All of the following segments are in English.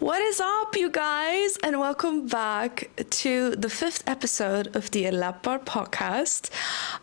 What is up, you guys? And welcome back to the 5th episode of the ERLÄBBAR podcast.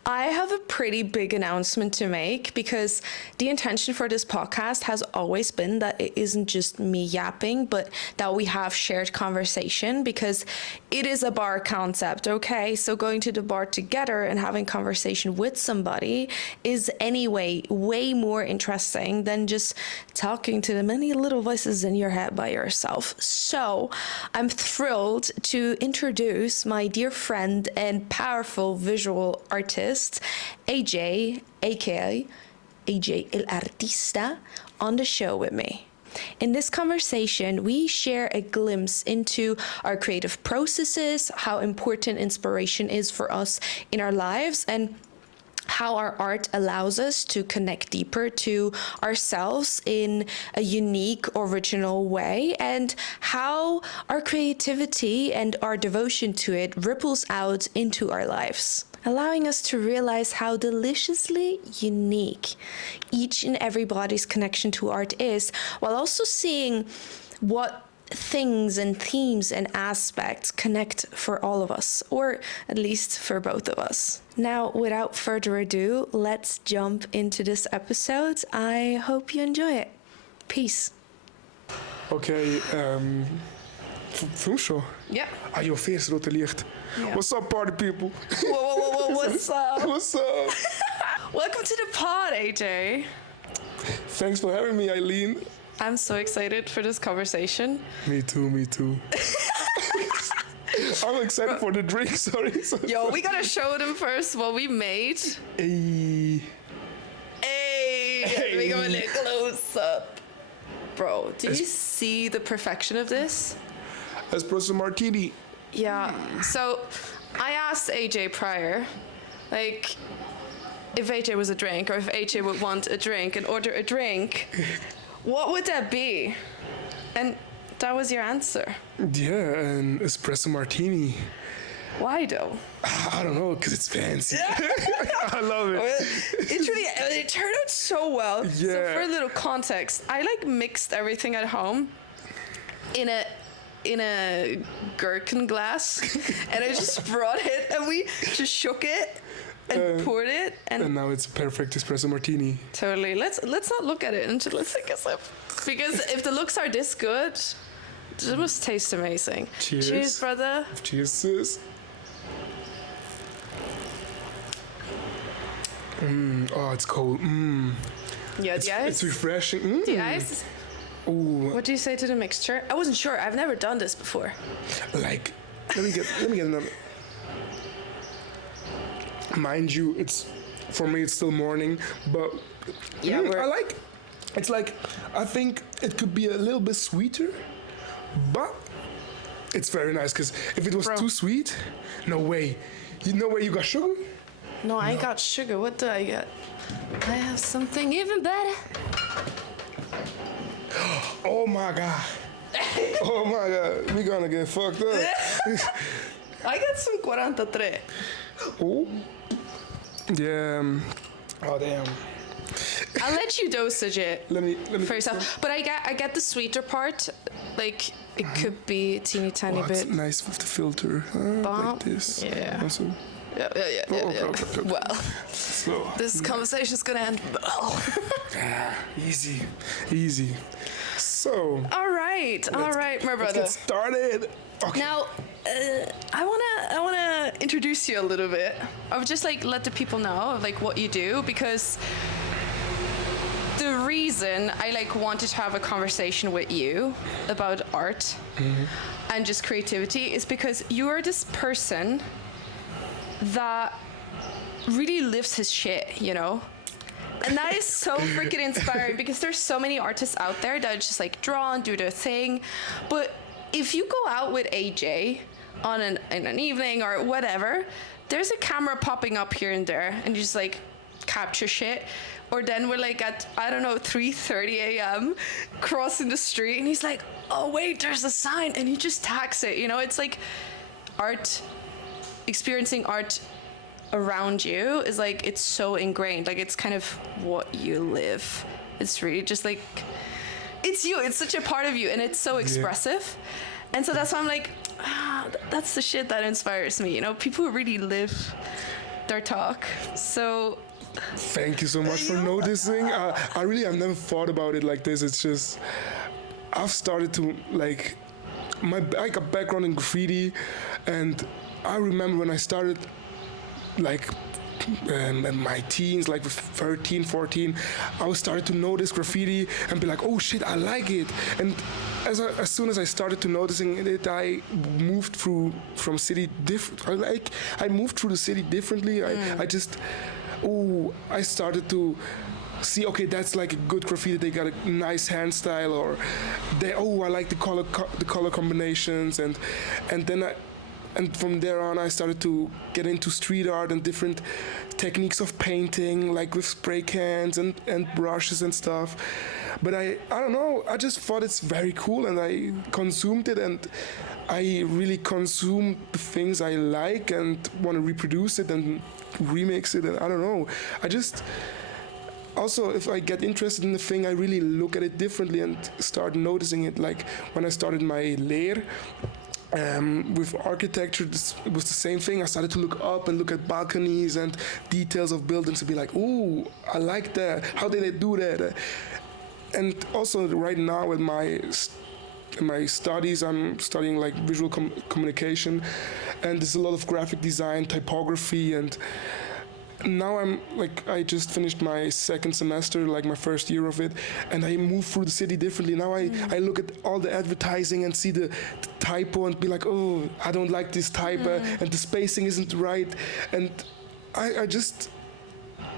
I have a pretty big announcement to make because the intention for this podcast has always been that it isn't just me yapping, but that we have shared conversation because it is a bar concept, okay? So going to the bar together and having conversation with somebody is anyway way more interesting than just talking to the many little voices in your head by yourself. So I'm thrilled to introduce my dear friend and powerful visual artist, AJ, aka AJ el artista, on the show with me. In this conversation, we share a glimpse into our creative processes, how important inspiration is for us in our lives, and how our art allows us to connect deeper to ourselves in a unique, original way, and how our creativity and our devotion to it ripples out into our lives, allowing us to realize how deliciously unique each and everybody's connection to art is, while also seeing what things and themes and aspects connect for all of us, or at least for both of us. Now, without further ado, let's jump into this episode. I hope you enjoy it. Peace. Okay, film show. Yeah. Ah, your face rote licht. Yeah. What's up, party people? Whoa, what's up? What's up? Welcome to the pod, AJ. Thanks for having me, Eileen. I'm so excited for this conversation. Me too. I'm excited for the drink, sorry. Yo, we gotta show them first what we made. Hey. Hey, we go a little close up. Bro, do you see the perfection of this? Espresso martini. Yeah, so I asked AJ prior, like, if AJ was a drink, or if AJ would want a drink and order a drink, what would that be? And that was your answer. Yeah, an espresso martini. Why though? I don't know, because it's fancy. I love it. It turned out so well. Yeah. So for a little context, I like mixed everything at home in a gherkin glass, and I just brought it, and we just shook it and poured it, and now it's a perfect espresso martini. Totally. Let's not look at it until let's take a sip. Because if the looks are this good, it must taste amazing. Cheers. Cheers, brother. Cheers, sis. Oh, it's cold. Yeah, the ice. It's refreshing. The ice. Ooh. What do you say to the mixture? I wasn't sure. I've never done this before. Like, let me get another. Mind you, for me it's still morning, but Yeah, it's like, I think it could be a little bit sweeter, but it's very nice, because if it was too sweet, no way. You know where you got sugar? No, I got sugar. What do I get? I have something even better. Oh my god. Oh my god, we gonna get fucked up. I got some 43. Oh. Yeah. Oh damn. I'll let you dosage it. Let me for yourself. But I get the sweeter part. Like it could be a teeny tiny it's bit. nice with the filter. Like this. Yeah. Awesome. Yeah. Okay. Well, So this conversation is gonna end well. Easy. So. All right, my brother. Let's get started. Okay. Now, I wanna introduce you a little bit. I would just like let the people know like what you do, because the reason I like wanted to have a conversation with you about art and just creativity is because you are this person that really lives his shit, you know? And that is so freaking inspiring, because there's so many artists out there that just like draw and do their thing. But if you go out with AJ on in an evening or whatever, there's a camera popping up here and there, and you just like capture shit. Or then we're like at, I don't know, 3:30 a.m. crossing the street, and he's like, oh wait, there's a sign, and he just tags it, you know? It's like art, experiencing art around you is like, it's so ingrained, like it's kind of what you live. It's really just like it's you. It's such a part of you, and it's so expressive. And so that's why I'm like, that's the shit that inspires me. You know, people who really live their talk. So thank you so much for noticing. I've never thought about it like this. It's just I've started to like I got background in graffiti, and I remember when I started like in my teens, like with 13, 14, I started to notice graffiti and be like, oh shit, I like it. And as soon as I started to noticing it, I moved from city I moved through the city differently. I started to see, okay, that's like a good graffiti. They got a nice hand style, or I like the color combinations, and from there on, I started to get into street art and different techniques of painting, like with spray cans and brushes and stuff. But I don't know, I just thought it's very cool, and I consumed it, and I really consume the things I like and want to reproduce it and remix it, and I don't know. Also, if I get interested in the thing, I really look at it differently and start noticing it. Like when I started my Lehr, with architecture, it was the same thing. I started to look up and look at balconies and details of buildings and be like, ooh, I like that. How did they do that? And also right now in my studies, I'm studying like visual communication, and there's a lot of graphic design, typography, and now I just finished my second semester, like my first year of it, and I move through the city differently. Now I look at all the advertising and see the typo and be like, oh, I don't like this typo, and the spacing isn't right. And I just,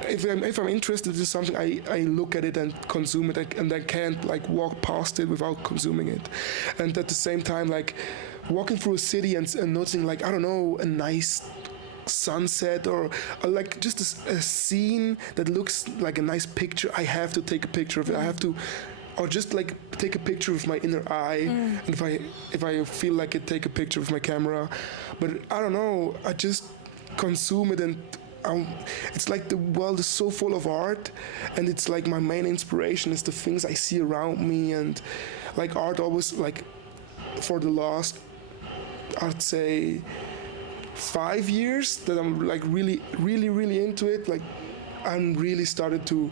if I'm interested in something, I look at it and consume it, and I can't like walk past it without consuming it. And at the same time, like walking through a city and noticing, like, I don't know, a nice sunset or like just a scene that looks like a nice picture, I have to take a picture of it. I have to, or just like take a picture with my inner eye, and if I feel like it, take a picture with my camera. But I don't know, I just consume it, and it's like the world is so full of art, and it's like my main inspiration is the things I see around me. And like art always, like for the last, I'd say 5 years that I'm like really into it, like I'm really started to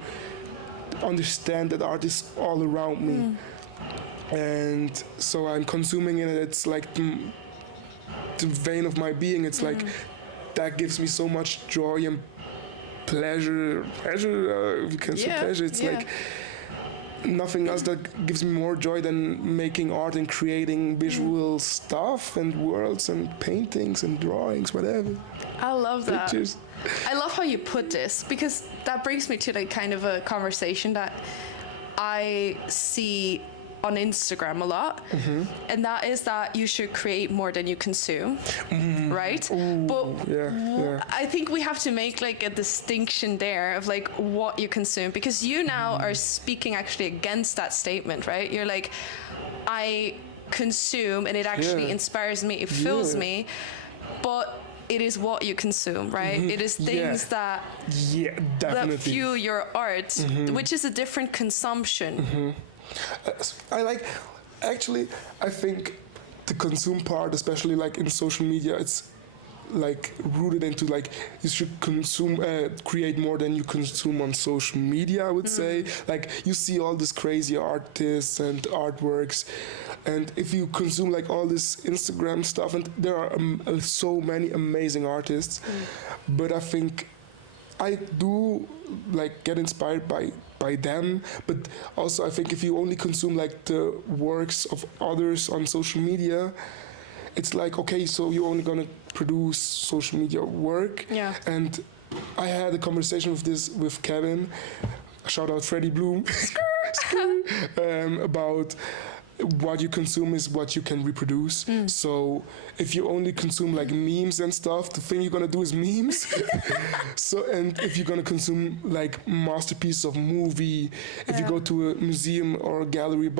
understand that art is all around me, and so I'm consuming it. It's like the vein of my being. It's like that gives me so much joy and pleasure, if you can say pleasure. It's like nothing else that gives me more joy than making art and creating visual stuff and worlds and paintings and drawings, whatever. I love that. Pictures. I love how you put this, because that brings me to like kind of a conversation that I see on Instagram a lot, and that is that you should create more than you consume, right? Ooh, but I think we have to make like a distinction there of like what you consume, because you now are speaking actually against that statement, right? You're like, I consume and it actually inspires me, it fills me, but it is what you consume, right? It is things that fuel your art, which is a different consumption. I think the consume part, especially like in social media, it's like rooted into like you should create more than you consume on social media, I would say. Like you see all these crazy artists and artworks, and if you consume like all this Instagram stuff, and there are so many amazing artists, but I think I do like get inspired by them, but also I think if you only consume like the works of others on social media, it's like, okay, so you're only gonna produce social media work. And I had a conversation with Kevin, shout out Freddie Bloom, about what you consume is what you can reproduce. So if you only consume like memes and stuff, the thing you're gonna do is memes. And if you're gonna consume like masterpieces of movie, if you go to a museum or a gallery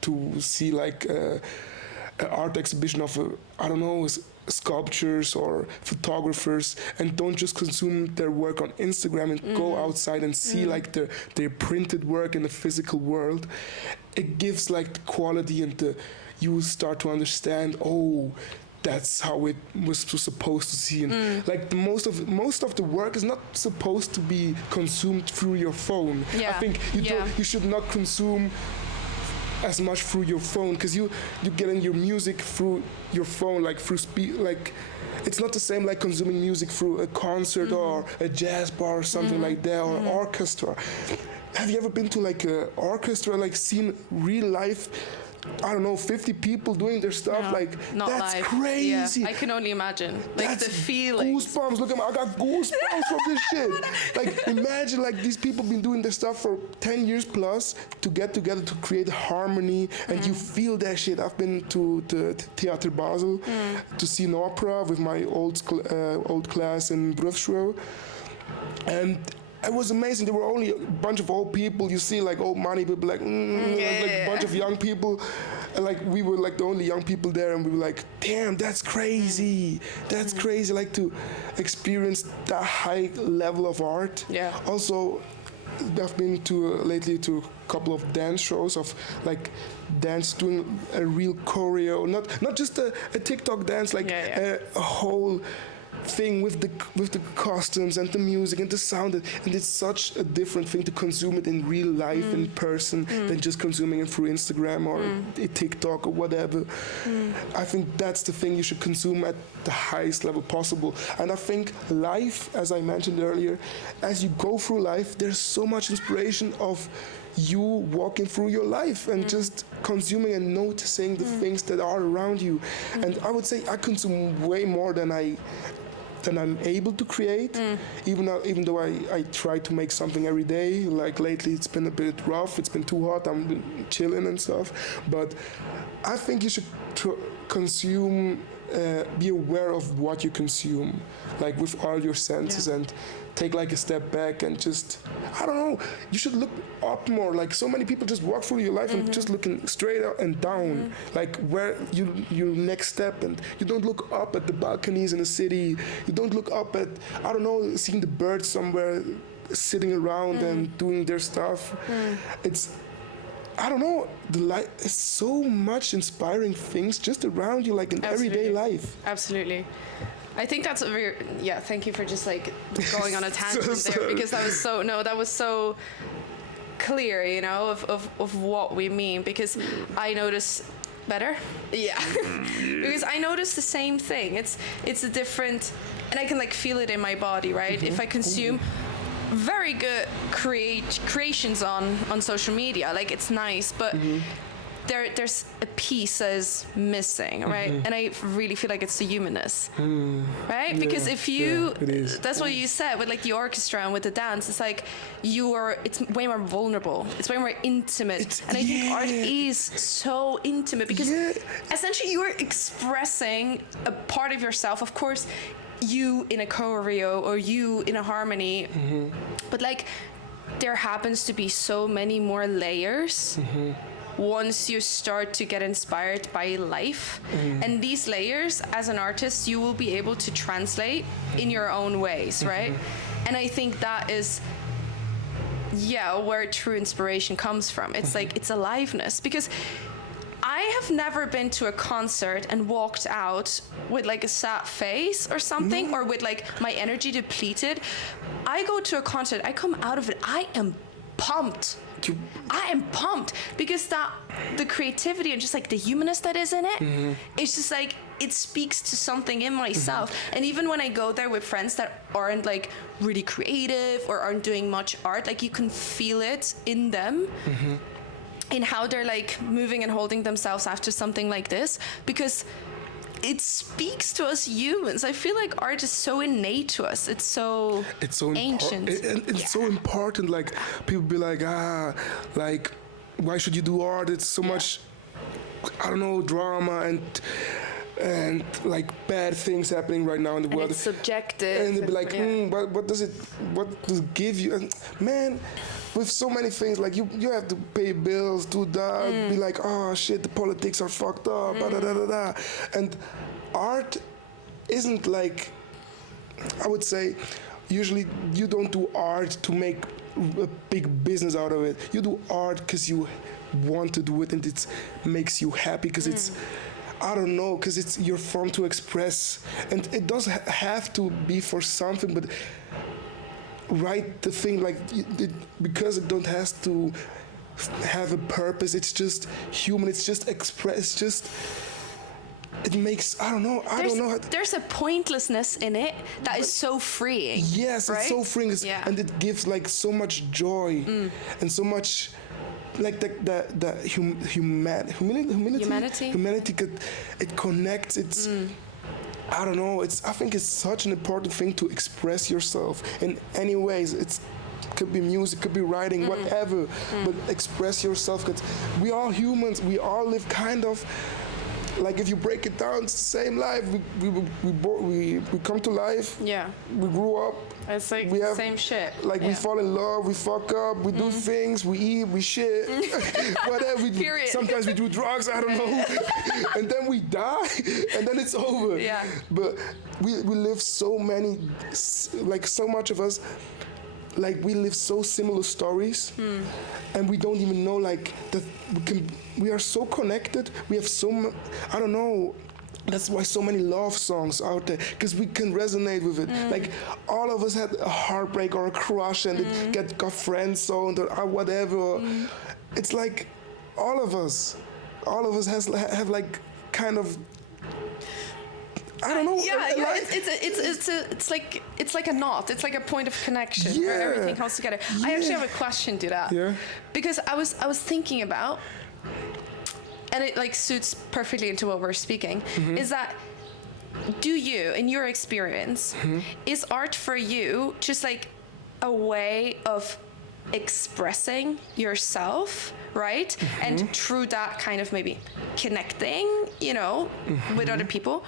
to see like an art exhibition of I don't know, sculptures or photographers, and don't just consume their work on Instagram and go outside and see like their printed work in the physical world. It gives like the quality, and you start to understand, oh, that's how it was supposed to see. And like most of the work is not supposed to be consumed through your phone. Yeah. I think you should not consume as much through your phone, because you're getting your music through your phone, like through like it's not the same like consuming music through a concert or a jazz bar or something like that, or orchestra. Have you ever been to like an orchestra, like seen real life, I don't know, 50 people doing their stuff? No, like not that's live. crazy. Yeah, I can only imagine. Like That's the feeling. Goosebumps. Look at me, I got goosebumps from this shit. Like imagine like these people been doing their stuff for 10 years plus to get together to create harmony, and you feel that shit. I've been to Theater Basel to see an opera with my old class in Berufsschule, and it was amazing. There were only a bunch of old people. You see, like old money people, like a bunch of young people. And like we were like the only young people there, and we were like, damn, that's crazy. That's crazy. Like to experience that high level of art. Yeah. Also, I've been lately to a couple of dance shows of like dance doing a real choreo, not just a TikTok dance, like a whole thing with the costumes and the music and the sound, and it's such a different thing to consume it in real life in person than just consuming it through Instagram or TikTok or whatever. I think that's the thing you should consume at the highest level possible. And I think life, as I mentioned earlier, as you go through life, there's so much inspiration of you walking through your life and just consuming and noticing the things that are around you. And I would say I consume way more than I'm able to create, even though I try to make something every day. Like lately it's been a bit rough, it's been too hot, I'm chilling and stuff. But I think you should consume, be aware of what you consume, like with all your senses, and take like a step back and just, I don't know, you should look up more. Like so many people just walk through your life and just looking straight up and down, like where your next step, and you don't look up at the balconies in the city, you don't look up at, I don't know, seeing the birds somewhere sitting around and doing their stuff. It's, I don't know, the life is so much inspiring things just around you, like in everyday life. Absolutely. I think that's a very, thank you for just like going on a tangent there, because that was so clear, you know, of what we mean, because I notice better. Yeah. Because I notice the same thing. It's a different, and I can like feel it in my body, right? If I consume very good creations on social media, like it's nice, but there's a piece that is missing, right? And I really feel like it's the humanness, right? Because if you, that's what you said with like the orchestra and with the dance, it's like it's way more vulnerable, it's way more intimate, and I think art is so intimate, because essentially you are expressing a part of yourself, of course, you in a choreo or you in a harmony, but like there happens to be so many more layers once you start to get inspired by life. And these layers, as an artist, you will be able to translate in your own ways, right? And I think that is, where true inspiration comes from. It's like, it's aliveness. Because I have never been to a concert and walked out with like a sad face or something, or with like my energy depleted. I go to a concert, I come out of it, I am pumped. I am pumped, because the creativity and just like the humanness that is in it, it's just like, it speaks to something in myself. And even when I go there with friends that aren't like really creative or aren't doing much art, like you can feel it in them, in how they're like moving and holding themselves after something like this, because it speaks to us humans. I feel like art is so innate to us. It's so ancient. It's so important. Like people be like, like why should you do art? It's so much, I don't know, drama and like bad things happening right now in the world. It's subjective. And they be like, what does it give you? And man, with so many things, like you have to pay bills, do that, be like, oh shit, the politics are fucked up, da da da da da. And art isn't like, I would say, usually you don't do art to make a big business out of it. You do art because you want to do it and it makes you happy, because it's, I don't know, because it's your form to express, and it doesn't have to be for something, but write the thing like because it don't has to have a purpose. It's just human. It's just express. It's just, it makes, I don't know how to, there's a pointlessness in it that is so freeing. yes, right? it's so freeing, and it gives like so much joy and so much like the humanity could, it connects. It's I don't know, I think it's such an important thing to express yourself in any ways. It's could be music, could be writing, whatever, but express yourself, because we all humans, we all live kind of like, if you break it down, it's the same life. We come to life. Yeah. We grew up. It's like we have, same shit. Like we fall in love, we fuck up, we do things, we eat, we shit, whatever. Period. Sometimes we do drugs, I don't know, and then we die, and then it's over. Yeah. But we live so many, like so much of us, like we live so similar stories, and we don't even know like that we are so connected. We have I don't know. That's why so many love songs out there, because we can resonate with it. Like all of us had a heartbreak or a crush, and it got friend zoned or whatever. It's like all of us have like kind of, I don't know. Yeah. It's like a knot. It's like a point of connection where everything comes together. I actually have a question to that. Yeah. Because I was thinking about, and it like suits perfectly into what we're speaking, is that, do you, in your experience, is art for you just like a way of expressing yourself, right? And through that kind of maybe connecting, with other people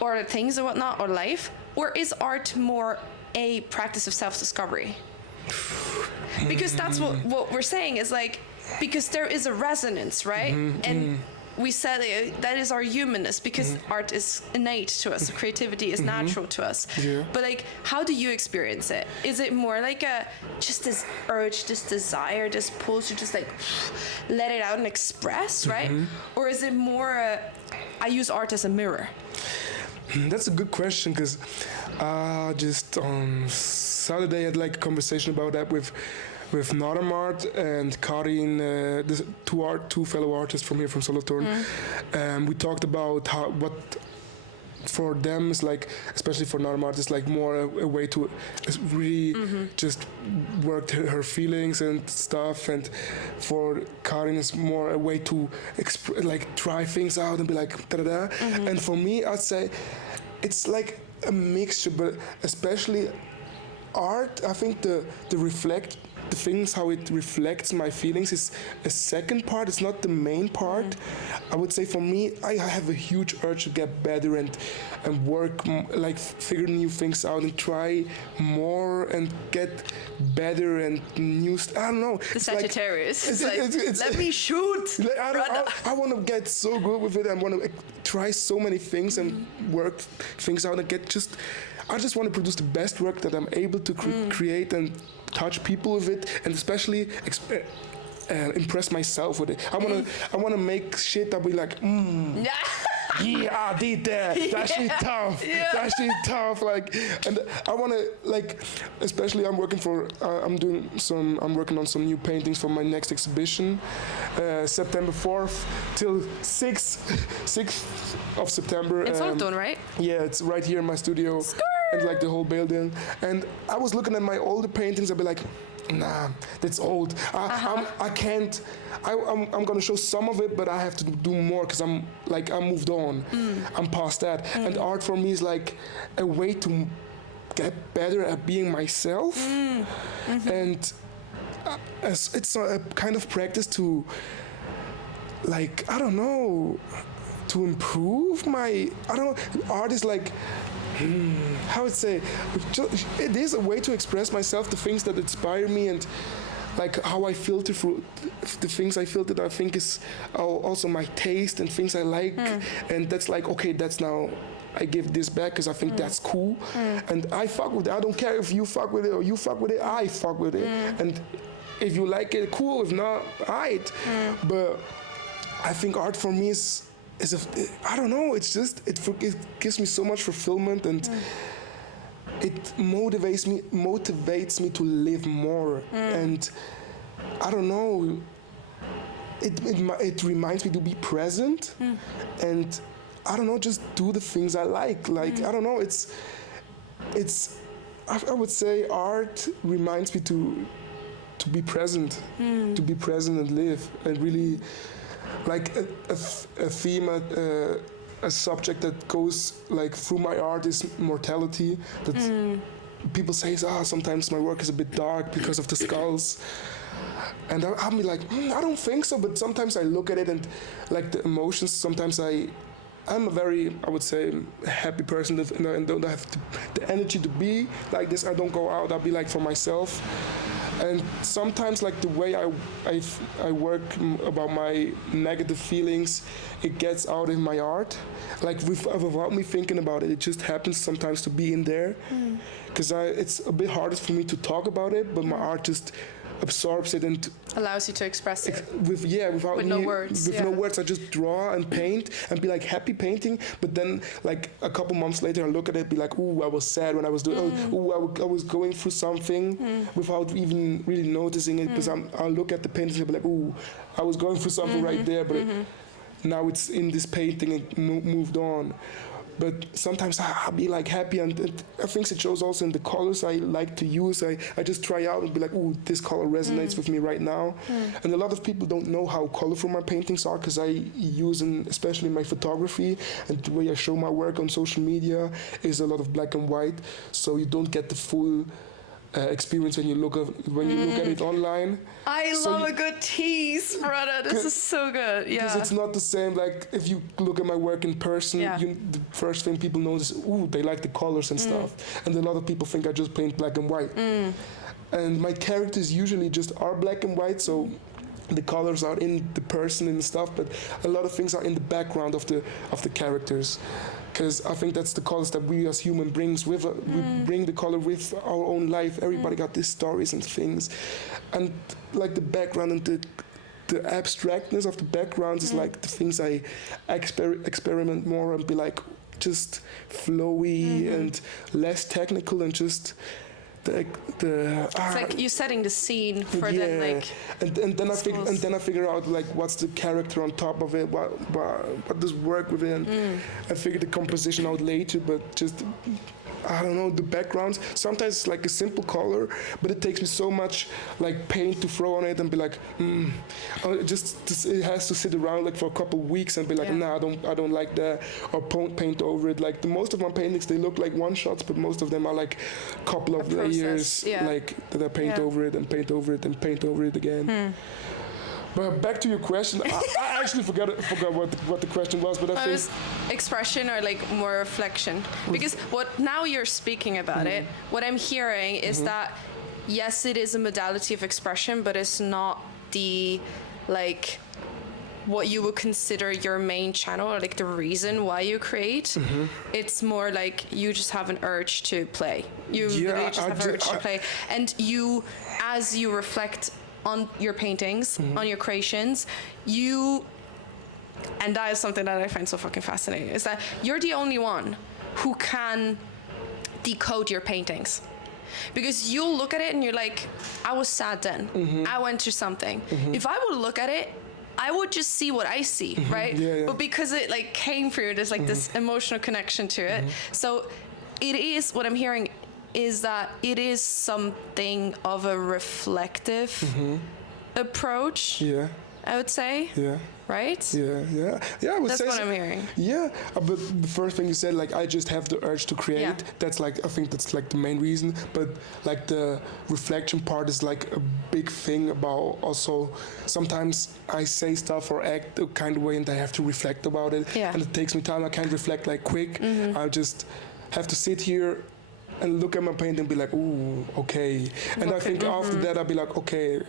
or things or whatnot, or life? Or is art more a practice of self-discovery? Because that's what we're saying is like, because there is a resonance, right? And we said that is our humanness, because art is innate to us, creativity is natural to us. Yeah. But like, how do you experience it? Is it more like just this urge, this desire, this pull to just like let it out and express, right? Or is it more I use art as a mirror? That's a good question, because just on Saturday I had like a conversation about that with Northern Art and Karin, two fellow artists from here from Solothurn. We talked about what for them is like, especially for Northern Art, is like more a way to really just work her feelings and stuff, and for Karin is more a way to like try things out and be like da da da. And for me, I'd say it's like a mixture, but especially art, I think the things, how it reflects my feelings is a second part. It's not the main part. I would say for me, I have a huge urge to get better and work, like figure new things out and try more and get better and new. I don't know. The Sagittarius. Like, it's let me shoot. I want to get so good with it. I want to try so many things and work things out and I just want to produce the best work that I'm able to create and touch people with it, and especially impress myself with it. I wanna make shit that be like, yeah, I did that. That shit tough. That shit tough. Like, and I wanna like, especially I'm working on some new paintings for my next exhibition, September 4th till 6th of September. It's all done, right? Yeah, it's right here in my studio. And like the whole building. And I was looking at my older paintings, I'd be like, nah, that's old. I can't, I'm gonna show some of it, but I have to do more, because I moved on. I'm past that. And art for me is like a way to get better at being myself. And it's a kind of practice to, like, I don't know, to improve art is like, how would say, it is a way to express myself, the things that inspire me, and like how I filter through the things I filter. I think is also my taste and things I like, and that's like, okay, that's now I give this back because I think that's cool, and I fuck with it. I don't care if you fuck with it or you fuck with it. I fuck with it, and if you like it, cool. If not, alright. But I think art for me is I don't know. It's just it gives me so much fulfillment, and it motivates me to live more. And I don't know. It reminds me to be present, and I don't know, just do the things I like. Like I don't know. It's. I would say art reminds me to be present, to be present and live, and really. Like a theme, a subject that goes like through my art is mortality. That people say, sometimes my work is a bit dark because of the skulls, and I'll be like, I don't think so. But sometimes I look at it and like the emotions. Sometimes I'm a very, I would say, happy person that, and don't have the energy to be like this. I don't go out. I'll be like for myself. And sometimes, like the way I work about my negative feelings, it gets out in my art. Like without me thinking about it, it just happens sometimes to be in there. Because it's a bit harder for me to talk about it, but my art just absorbs it and allows you to express it without no words. No words. I just draw and paint and be like happy painting. But then like a couple months later, I look at it, be like, ooh, I was sad when I was doing. I was going through something without even really noticing it. Because I'll look at the painting and be like, ooh, I was going through something right there, but now it's in this painting and moved on. But sometimes I'll be like happy, and I think it shows also in the colors I like to use. I just try out and be like, ooh, this color resonates with me right now. And a lot of people don't know how colorful my paintings are, because I use, especially my photography and the way I show my work on social media, is a lot of black and white. So you don't get the full experience when you look at it online. I love a good tease, brother. This is so good. Yeah. Because it's not the same. Like if you look at my work in person, the first thing people notice, ooh, they like the colors and stuff. And a lot of people think I just paint black and white. And my characters usually just are black and white, so the colors are in the person and stuff, but a lot of things are in the background of the characters. Because I think that's the colors that we as human brings with we bring the color with our own life. Everybody got these stories and things, and like the background and the abstractness of the backgrounds is like the things I experiment more and be like just flowy and less technical and just. It's like you're setting the scene for them, like. And then I figure out like what's the character on top of it, what does work with it, and I figure the composition out later. But just I don't know, the backgrounds. Sometimes it's like a simple color, but it takes me so much like paint to throw on it and be like, just it has to sit around like for a couple of weeks and be like, nah, I don't like that, or paint over it. Like the most of my paintings, they look like one shots, but most of them are like a couple of layers, like that I paint over it and paint over it and paint over it again. But back to your question, I actually forgot what the question was, but I think... was expression or like more reflection. Because now you're speaking about it, what I'm hearing is that, yes, it is a modality of expression, but it's not the, like, what you would consider your main channel or like the reason why you create. It's more like you just have an urge to play. You really just have an urge to play. And you, as you reflect on your paintings, on your creations, and that is something that I find so fucking fascinating, is that you're the only one who can decode your paintings. Because you'll look at it and you're like, I was sad then. I went through something. If I would look at it, I would just see what I see, right? But because it like came through, there's like this emotional connection to it. So it is, what I'm hearing is that it is something of a reflective approach, I would say. Right? I would say that's what I'm hearing. But the first thing you said, like, I just have the urge to create. That's like, I think that's like the main reason. But like the reflection part is like a big thing about also sometimes I say stuff or act a kind of way and I have to reflect about it. And it takes me time. I can't reflect like quick. have to sit here and look at my painting and be like, ooh, okay. And I think after that I'll be like, okay,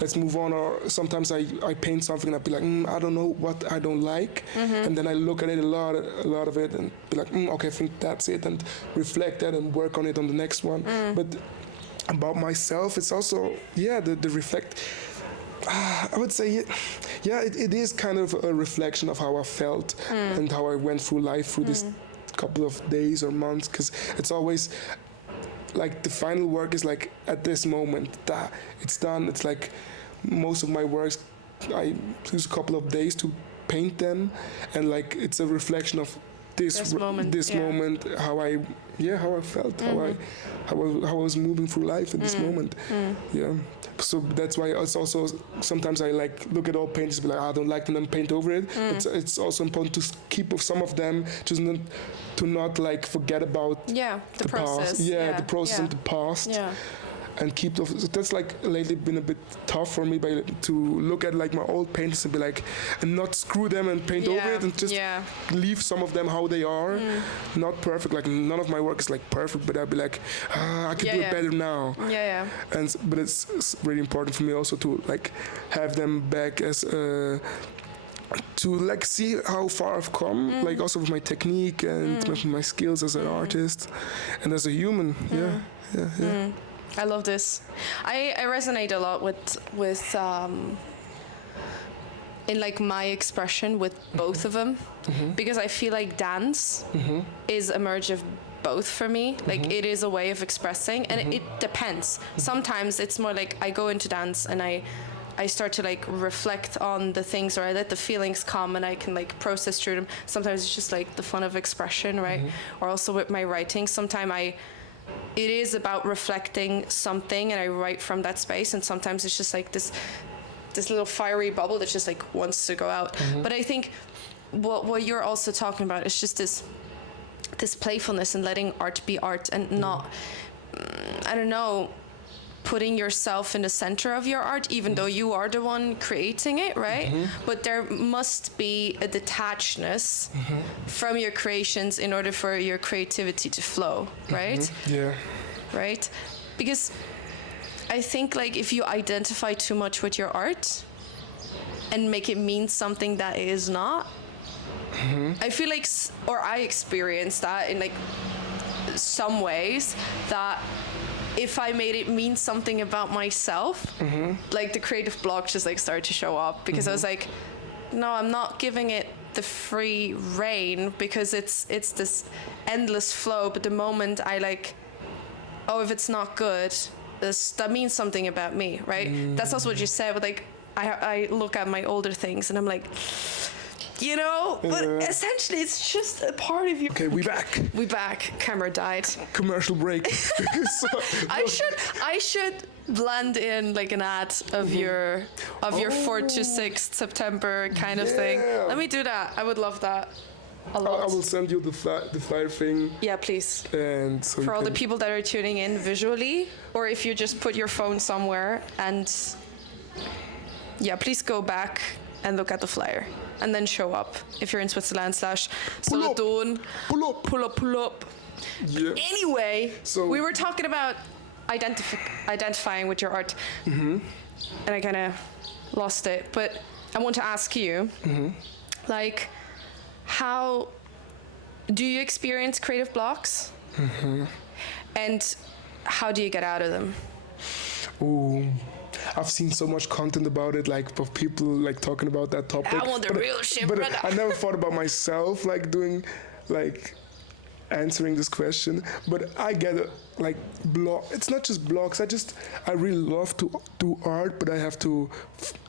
let's move on. Or sometimes I paint something and I'll be like, I don't know what I don't like. And then I look at it a lot of it and be like, okay, I think that's it, and reflect that and work on it on the next one. But about myself, it's also, the reflect. I would say, it is kind of a reflection of how I felt and how I went through life through this couple of days or months, because it's always like the final work is like at this moment, it's done. It's like most of my works, I use a couple of days to paint them, and like it's a reflection of this moment, how I felt, how I was moving through life in this moment. So that's why it's also sometimes I like look at all paintings and be like, I don't like them, and paint over it. But it's also important to keep with some of them, just to not like forget about the process. Past. The process and the past. And keep those. So that's like lately been a bit tough for me to look at like my old paintings and be like, and not screw them and paint over it, and just leave some of them how they are, not perfect. Like none of my work is like perfect, but I'd be like, I could do it better now. And but it's really important for me also to like have them back as to like see how far I've come, like also with my technique and with my skills as an artist and as a human. I love this. I resonate a lot with in like my expression with both of them, because I feel like dance is a merge of both for me. Like it is a way of expressing, and it depends. Sometimes it's more like I go into dance and I start to like reflect on the things, or I let the feelings come and I can like process through them. Sometimes it's just like the fun of expression, right? Or also with my writing, sometimes it is about reflecting something and I write from that space, and sometimes it's just like this little fiery bubble that just like wants to go out. But I think what you're also talking about is just this playfulness and letting art be art, and not I don't know, putting yourself in the center of your art, even though you are the one creating it, right? But there must be a detachedness from your creations in order for your creativity to flow, right? Right? Because I think like if you identify too much with your art and make it mean something that it is not, I feel like, or I experience that in like some ways, that if I made it mean something about myself, like the creative block just like started to show up, because I was like, no, I'm not giving it the free reign, because it's this endless flow. But the moment I like, oh, if it's not good, that means something about me, right? That's also what you said, but like I look at my older things and I'm like, you know, but essentially it's just a part of you. Okay, we back. Camera died. Commercial break. I should blend in like an ad of your 4th to 6th September kind of thing. Let me do that. I would love that a lot. I will send you the flyer thing. Yeah, please. And so for all the people that are tuning in visually, or if you just put your phone somewhere, and please go back and look at the flyer. And then show up if you're in Switzerland / solothurn. Pull up. Yeah. Anyway, so we were talking about identifying with your art, and I kind of lost it. But I want to ask you, like, how do you experience creative blocks, and how do you get out of them? Ooh. I've seen so much content about it, like of people like talking about that topic. I want the real shit, brother. I never thought about myself like doing, like answering this question. But I get it, like it's not just blocks. I really love to do art, but I have to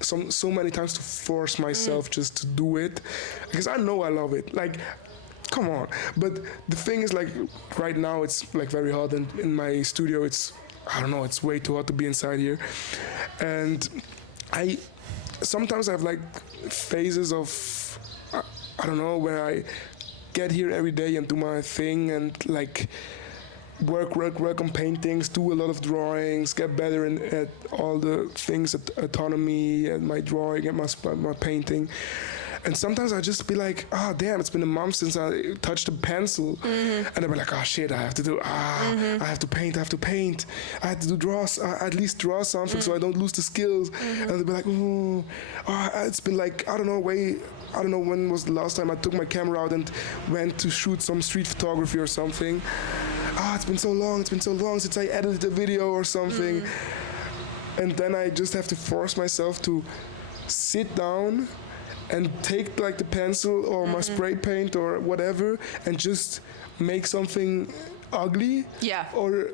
so many times to force myself just to do it, because I know I love it. Like, come on. But the thing is, like right now it's like very hot, and in my studio I don't know, it's way too hot to be inside here. And sometimes I have like phases of, I don't know, where I get here every day and do my thing and like work on paintings, do a lot of drawings, get better at all the things, at autonomy and my drawing and my painting. And sometimes I just be like, oh damn, it's been a month since I touched a pencil. And I'll be like, oh shit, I have to paint, I have to at least draw something so I don't lose the skills. And they'll be like, it's been like, I don't know when was the last time I took my camera out and went to shoot some street photography or something. It's been so long since I edited a video or something. And then I just have to force myself to sit down and take like the pencil or my spray paint or whatever and just make something ugly, or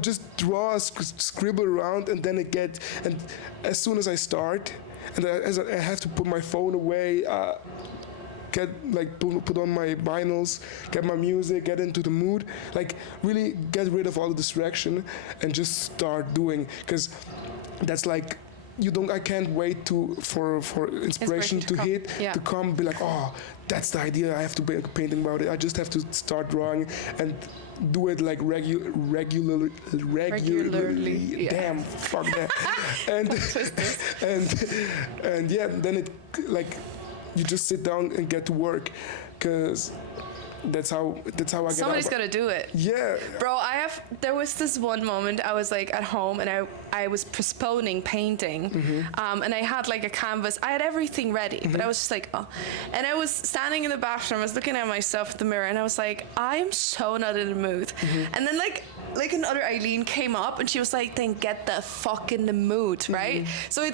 just draw, scribble around, and then and as soon as I start, and as I have to put my phone away, put on my vinyls, get my music, get into the mood, like really get rid of all the distraction and just start doing, because that's like, I can't wait for inspiration to hit, to come, be like, oh, that's the idea, I have to make a painting about it. I just have to start drawing and do it like regularly. Yeah. Damn, fuck that. and then it, like, you just sit down and get to work, because that's how I get Somebody's got to do it. Yeah. Bro, there was this one moment I was like at home and I was postponing painting. And I had like a canvas. I had everything ready, but I was just like, oh. And I was standing in the bathroom, I was looking at myself in the mirror and I was like, I'm so not in the mood. And then like another Eileen came up and she was like, then get the fuck in the mood, right? So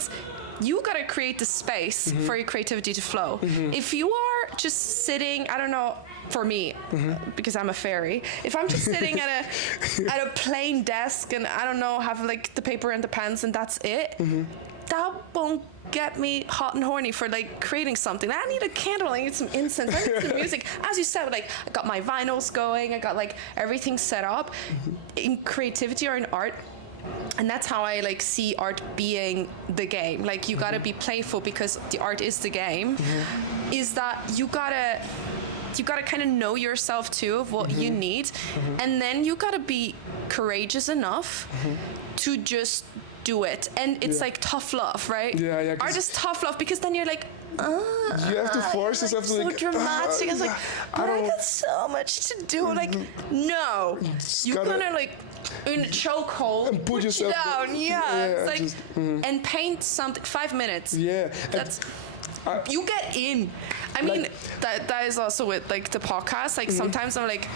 you gotta create the space for your creativity to flow. If you are just sitting, I don't know, for me, because I'm a fairy, if I'm just sitting at a plain desk and I don't know, have like the paper and the pens and that's it, that won't get me hot and horny for like creating something. I need a candle, I need some incense, I need some music. As you said, like I got my vinyls going, I got like everything set up. In creativity or in art, and that's how I like see art being the game. Like you gotta be playful because the art is the game. Is that you gotta kind of know yourself too of what you need, and then you gotta be courageous enough to just do it. And it's like tough love, right? Yeah. Art is tough love, because then you're like, you have to force yourself to so like, dramatic. It's like, but I got so much to do. Like, no, you're gonna like in a chokehold and put yourself down. It's like, and paint something 5 minutes. That's you get in. I mean, like, that is also with like the podcast. Like sometimes I'm like,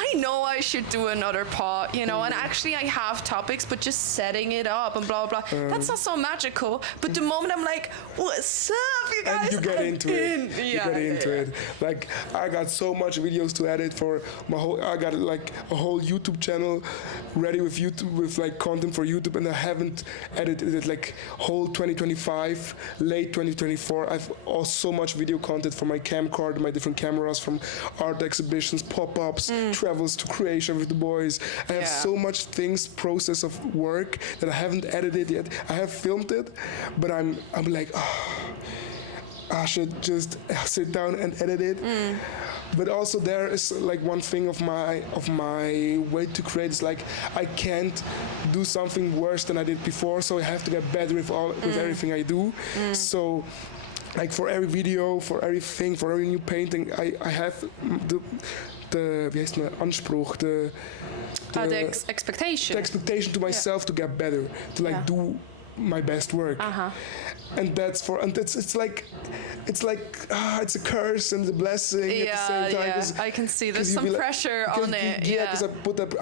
I know I should do another pod, and actually I have topics, but just setting it up and blah, blah, that's not so magical. But the moment I'm like, what's up, you guys? And you get into it. You get into it. Like, I got so much videos to edit for I got like a whole YouTube channel ready with like content for YouTube, and I haven't edited it like whole 2025, late 2024. I've also so much video content for my camcorder, my different cameras, from art exhibitions, pop-ups, travels to Croatia with the boys. I have so much process of work that I haven't edited yet. I have filmed it, but I'm like, I should just sit down and edit it. But also there is like one thing of my way to create is like, I can't do something worse than I did before, so I have to get better with everything I do. So like for every video, for everything, for every new painting, I have the wie heißt man, Anspruch, the expectation. The expectation to myself to get better, to like do my best work. And it's like it's a curse and a blessing at the same time. I can see there's some pressure on it. Because I put that.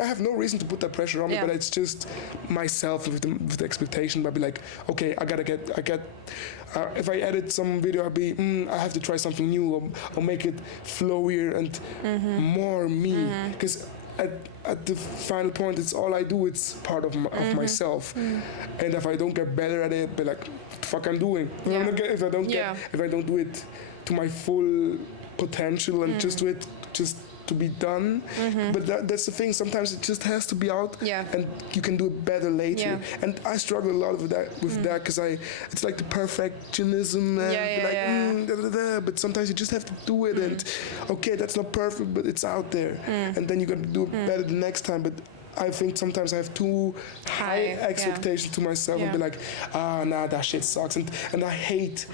I have no reason to put that pressure on me, but it's just myself with the expectation. I'll be like, okay, I get. If I edit some video, I'll be, I have to try something new. I'll make it flowier and more me. Because at the final point, it's all I do. It's part of myself. And if I don't get better at it, I'll be like, what the fuck I'm doing? If I don't do it to my full potential and just do it to be done. But that's the thing. Sometimes it just has to be out, and you can do it better later. And I struggle a lot with that because it's like the perfectionism. But sometimes you just have to do it, and okay, that's not perfect, but it's out there, and then you got to do it better the next time. But I think sometimes I have too high expectations to myself and be like, nah, that shit sucks, and I hate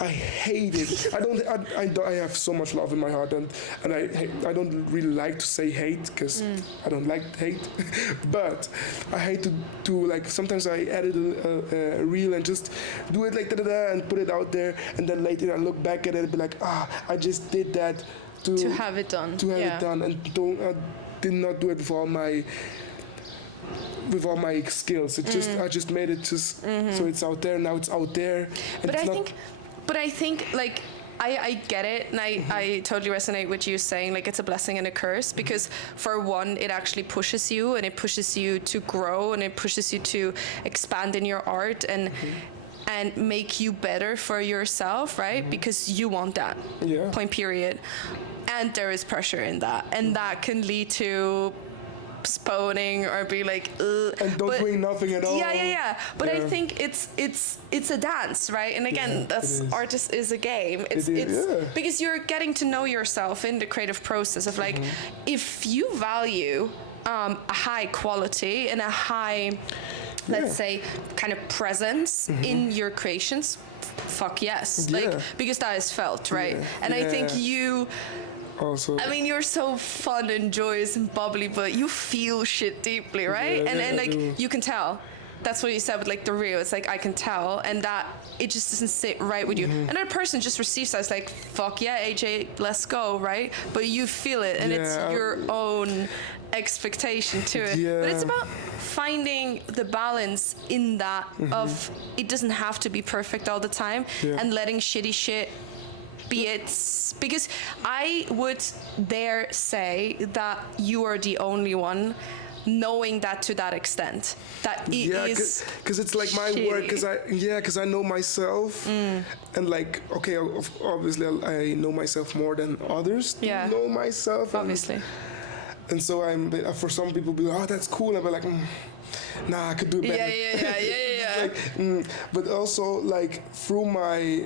I hate it. I have so much love in my heart, and I don't really like to say hate because I don't like hate, but I hate to like sometimes I edit a reel and just do it like da and put it out there, and then later I look back at it and be like, I just did that to have it done. And did not do it with all my skills. I just made it just so it's out there. Now it's out there. But I think like I get it, and I totally resonate with you saying like it's a blessing and a curse, because for one, it actually pushes you, and it pushes you to grow, and it pushes you to expand in your art and make you better for yourself, right? Because you want that. Yeah. Point period. And there is pressure in that, and that can lead to postponing or be like and doing nothing at all. But I think it's a dance, right? And again, that's artist is a game. It's because you're getting to know yourself in the creative process of like, if you value a high quality and a high, let's say, kind of presence in your creations, fuck yes, like, because that is felt, right? And I think you also, I mean, you're so fun and joyous and bubbly, but you feel shit deeply, right? And like, you can tell. That's what you said with like the reel. It's like, I can tell, and that it just doesn't sit right with you. Another person just receives that, it's like, fuck yeah, AJ, let's go, right? But you feel it, and it's your own expectation to it. But it's about finding the balance in that of, it doesn't have to be perfect all the time, and letting shitty shit be it, because I would dare say that you are the only one knowing that to that extent, that it is because it's like my work, because I know myself, and like, okay, obviously I know myself more than others know myself, obviously, and so I'm, for some people be like, oh, that's cool, and I'm like, nah, I could do it better. Like, but also like through my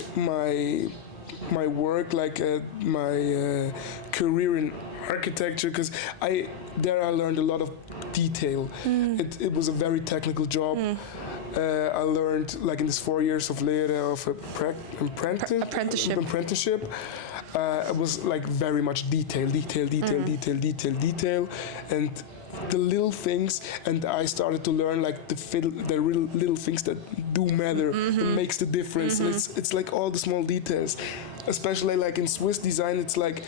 work, like my career in architecture, because I learned a lot of detail. It was a very technical job. I learned, like in this 4 years of leren of apprenticeship. It was like very much detail, and the little things, and I started to learn like the real little things that do matter, that makes the difference. And it's like all the small details, especially like in Swiss design. It's like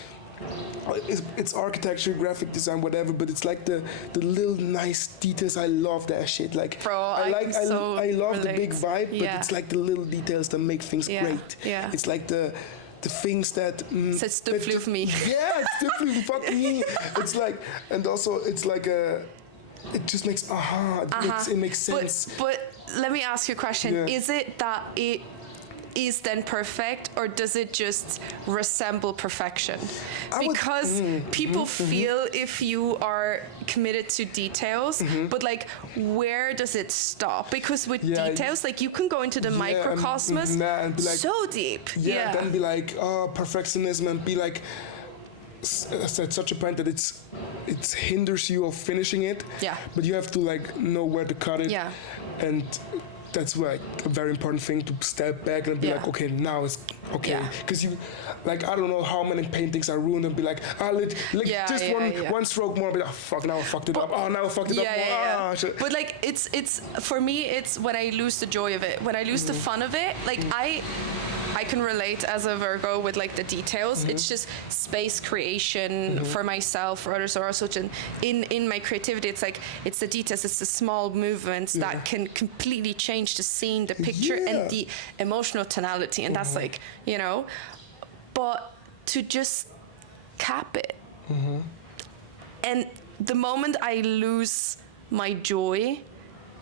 it's architecture, graphic design, whatever, but it's like the little nice details. I love that shit. Like, bro, I love the big vibe, but it's like the little details that make things great. It's like the things that c'est stupid of me. Yeah, it's stupid, fuck me. It's like, and also it's like it just makes it makes sense. But let me ask you a question. Is it that it is then perfect, or does it just resemble perfection? Because people feel if you are committed to details, but like, where does it stop? Because with details, like, you can go into the microcosmos and be like, so deep. Then be like, oh, perfectionism, and be like, at such a point that it hinders you of finishing it. But you have to like know where to cut it. And that's like a very important thing, to step back and be like, okay, now it's okay. Because you, like, I don't know how many paintings I ruined, and be like, one stroke more, be like, fuck, now I fucked it up. Oh, now I fucked it up more. But like, it's for me, it's when I lose the joy of it, when I lose the fun of it. Like, I can relate as a Virgo with like the details. It's just space creation for myself, or others, or also in my creativity. It's like, it's the details, it's the small movements that can completely change the scene, the picture, and the emotional tonality. And that's like, you know, but to just cap it. And the moment I lose my joy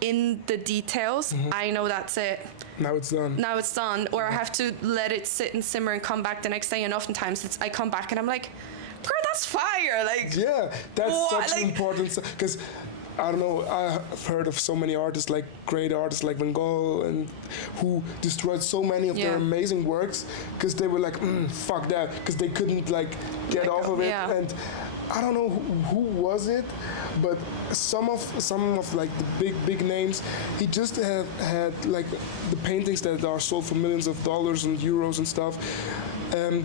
in the details, I know that's it. Now it's done. Or I have to let it sit and simmer and come back the next day. And oftentimes I come back and I'm like, girl, that's fire. Like, that's such an important, because I don't know, I've heard of so many artists, like great artists like Van Gogh, and who destroyed so many of their amazing works because they were like, fuck that, because they couldn't like get off of it. And I don't know who was it, but some of like the big names, he just had like the paintings that are sold for millions of dollars and euros and stuff.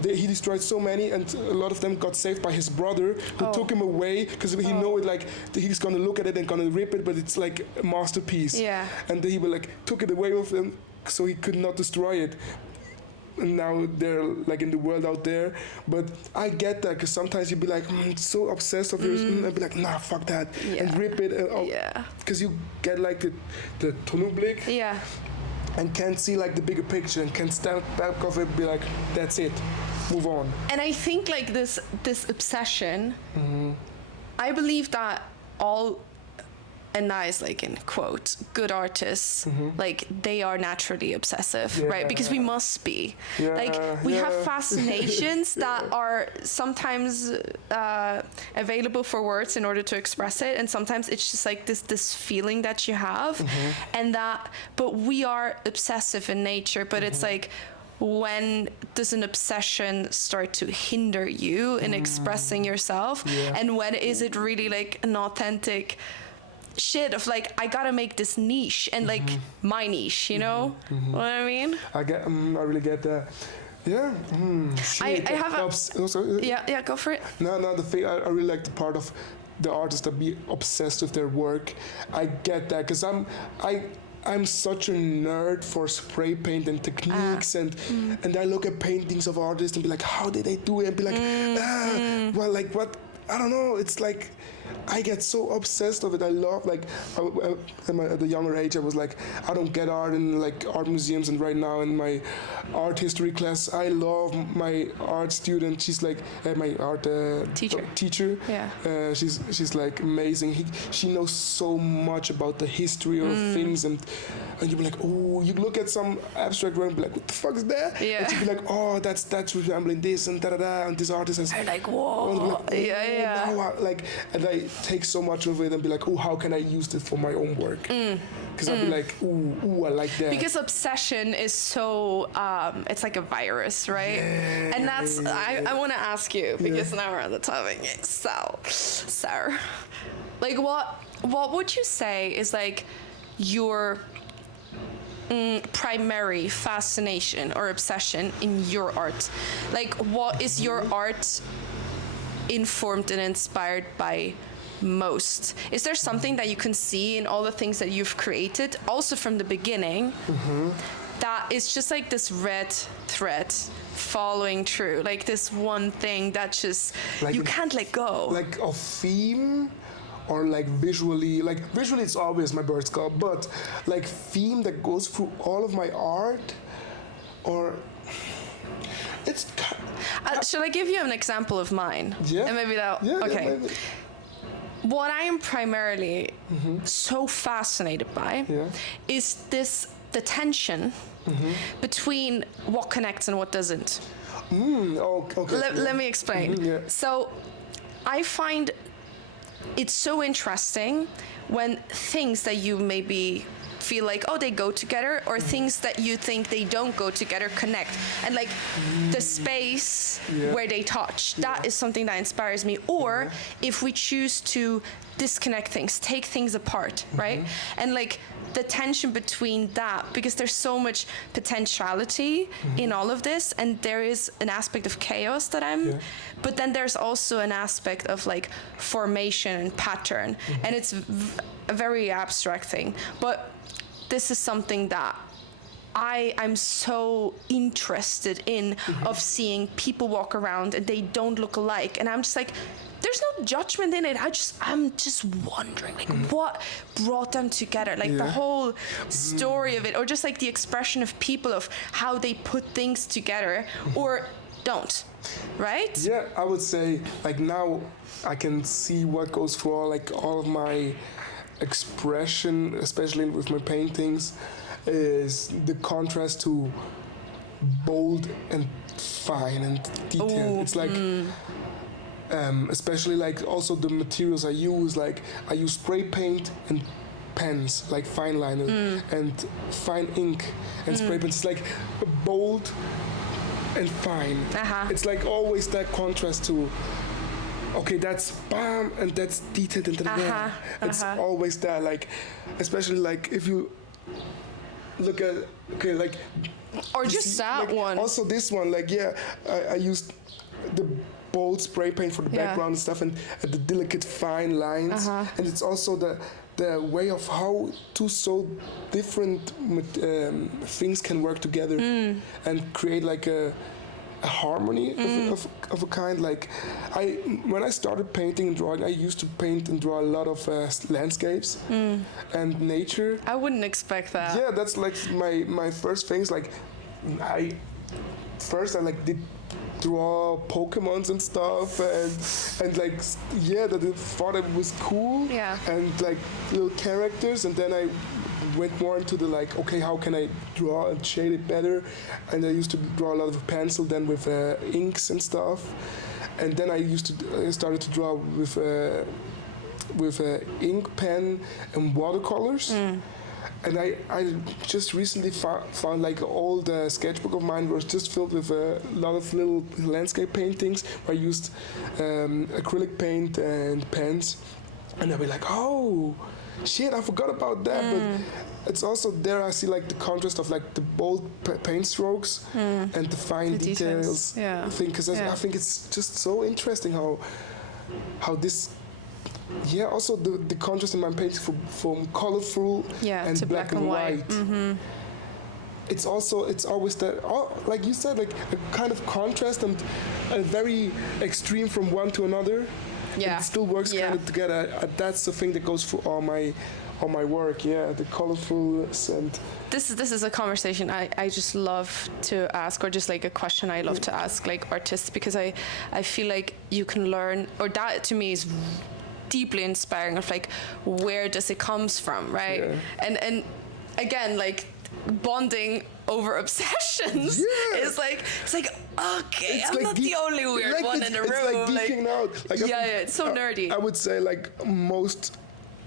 He destroyed so many, and a lot of them got saved by his brother, who took him away because he know it, like he's gonna look at it and gonna rip it, but it's like a masterpiece. And he will like took it away with him, so he could not destroy it. And now they're like in the world out there. But I get that, because sometimes you'd be like, so obsessed of yours, and be like, nah, fuck that, and rip it. Because you get like the tunnelblick. And can't see like the bigger picture, and can stand back of it and be like, that's it, move on. And I think like this obsession, I believe that all, and nice, like in quote, good artists, like they are naturally obsessive, right? Because we must be. Like we have fascinations that are sometimes available for words in order to express it, and sometimes it's just like this feeling that you have, and that. But we are obsessive in nature. But it's like, when does an obsession start to hinder you in expressing yourself, and when is it really like an authentic shit of like, I gotta make this niche and like my niche, you know what I mean? I really get that. Yeah. I have a go for it. No, the thing I really like the part of the artists that be obsessed with their work. I get that, because I'm such a nerd for spray paint and techniques, and I look at paintings of artists and be like, how did they do it? And be like, well, like what? I don't know. It's like, I get so obsessed with it. I love, like, at the younger age, I was like, I don't get art in like art museums, and right now in my art history class, I love my art student. She's like my art teacher. She's like amazing. She knows so much about the history of things, and you'd be like, oh, you look at some abstract drawing and be like, what the fuck is that? And she'd be like, oh, that's resembling this, and da and this artist has. I'm like, whoa. And I take so much of it and be like, oh, how can I use it for my own work? Because I'd be like, ooh, I like that. Because obsession is so, it's like a virus, right? And that's, I want to ask you, because now we're on the topic. So, like, what would you say is like your primary fascination or obsession in your art? Like, what is your art informed and inspired by most? Is there something that you can see in all the things that you've created, also from the beginning, that is just like this red thread following through, like this one thing that just like you can't let go? Like a theme, or like visually it's obvious, my bird's call, but like theme that goes through all of my art, or it's should I give you an example of mine? Yeah. And maybe that. Okay. Yeah, what I am primarily so fascinated by is the tension between what connects and what doesn't. Okay. Let me explain. So I find it's so interesting when things that you maybe feel like, oh, they go together, or things that you think they don't go together connect, and like the space where they touch, that is something that inspires me. Or if we choose to disconnect things, take things apart, right? And like the tension between that, because there's so much potentiality in all of this, and there is an aspect of chaos that but then there's also an aspect of like formation and pattern, and it's a very abstract thing. But this is something that I'm so interested in, of seeing people walk around and they don't look alike, and I'm just like, there's no judgment in it. I'm just wondering, like, what brought them together, like the whole story of it, or just like the expression of people, of how they put things together or don't, right? Yeah, I would say like now I can see what goes through all of my expression, especially with my paintings, is the contrast to bold and fine and detailed. It's like especially like also the materials I use. Like I use spray paint and pens, like fine liner and fine ink and spray paint. It's like bold and fine. It's like always that contrast to, okay, that's bam and that's detailed and it's always that, like, especially like if you look at, okay, like, or just that like, one. Also this one, like, yeah, I used the bold spray paint for the background and stuff, and the delicate fine lines, and it's also the way of how two so different things can work together and create like a harmony of a kind. Like when I started painting and drawing, I used to paint and draw a lot of landscapes and nature. I wouldn't expect that. Yeah, that's like my first things. Like I like did draw Pokemons and stuff, and like, yeah, that I thought it was cool, and like little characters, and then I went more into the like, okay, how can I draw and shade it better? And I used to draw a lot of pencil, then with inks and stuff, and then I started to draw with ink pen and watercolors. And I just recently found like old sketchbook of mine was just filled with a lot of little landscape paintings where I used acrylic paint and pens, and I'll be like, oh shit, I forgot about that. But it's also there I see like the contrast of like the bold paint strokes and the fine details thing, because I think it's just so interesting how this. Yeah, also the contrast in my painting from colorful and to black and white. It's always that, like you said, like a kind of contrast and a very extreme from one to another. Yeah, it still works kind of together. That's the thing that goes through all my work. Yeah, the colorfulness and. This is a conversation I just love to ask, or just like a question I love to ask like artists, because I feel like you can learn, or that to me is deeply inspiring, of like, where does it comes from, right? And again, like bonding over obsessions is like, it's like, okay, it's I'm like not the only weird like one in the room. It's like geeking out. Like it's so nerdy. I would say like most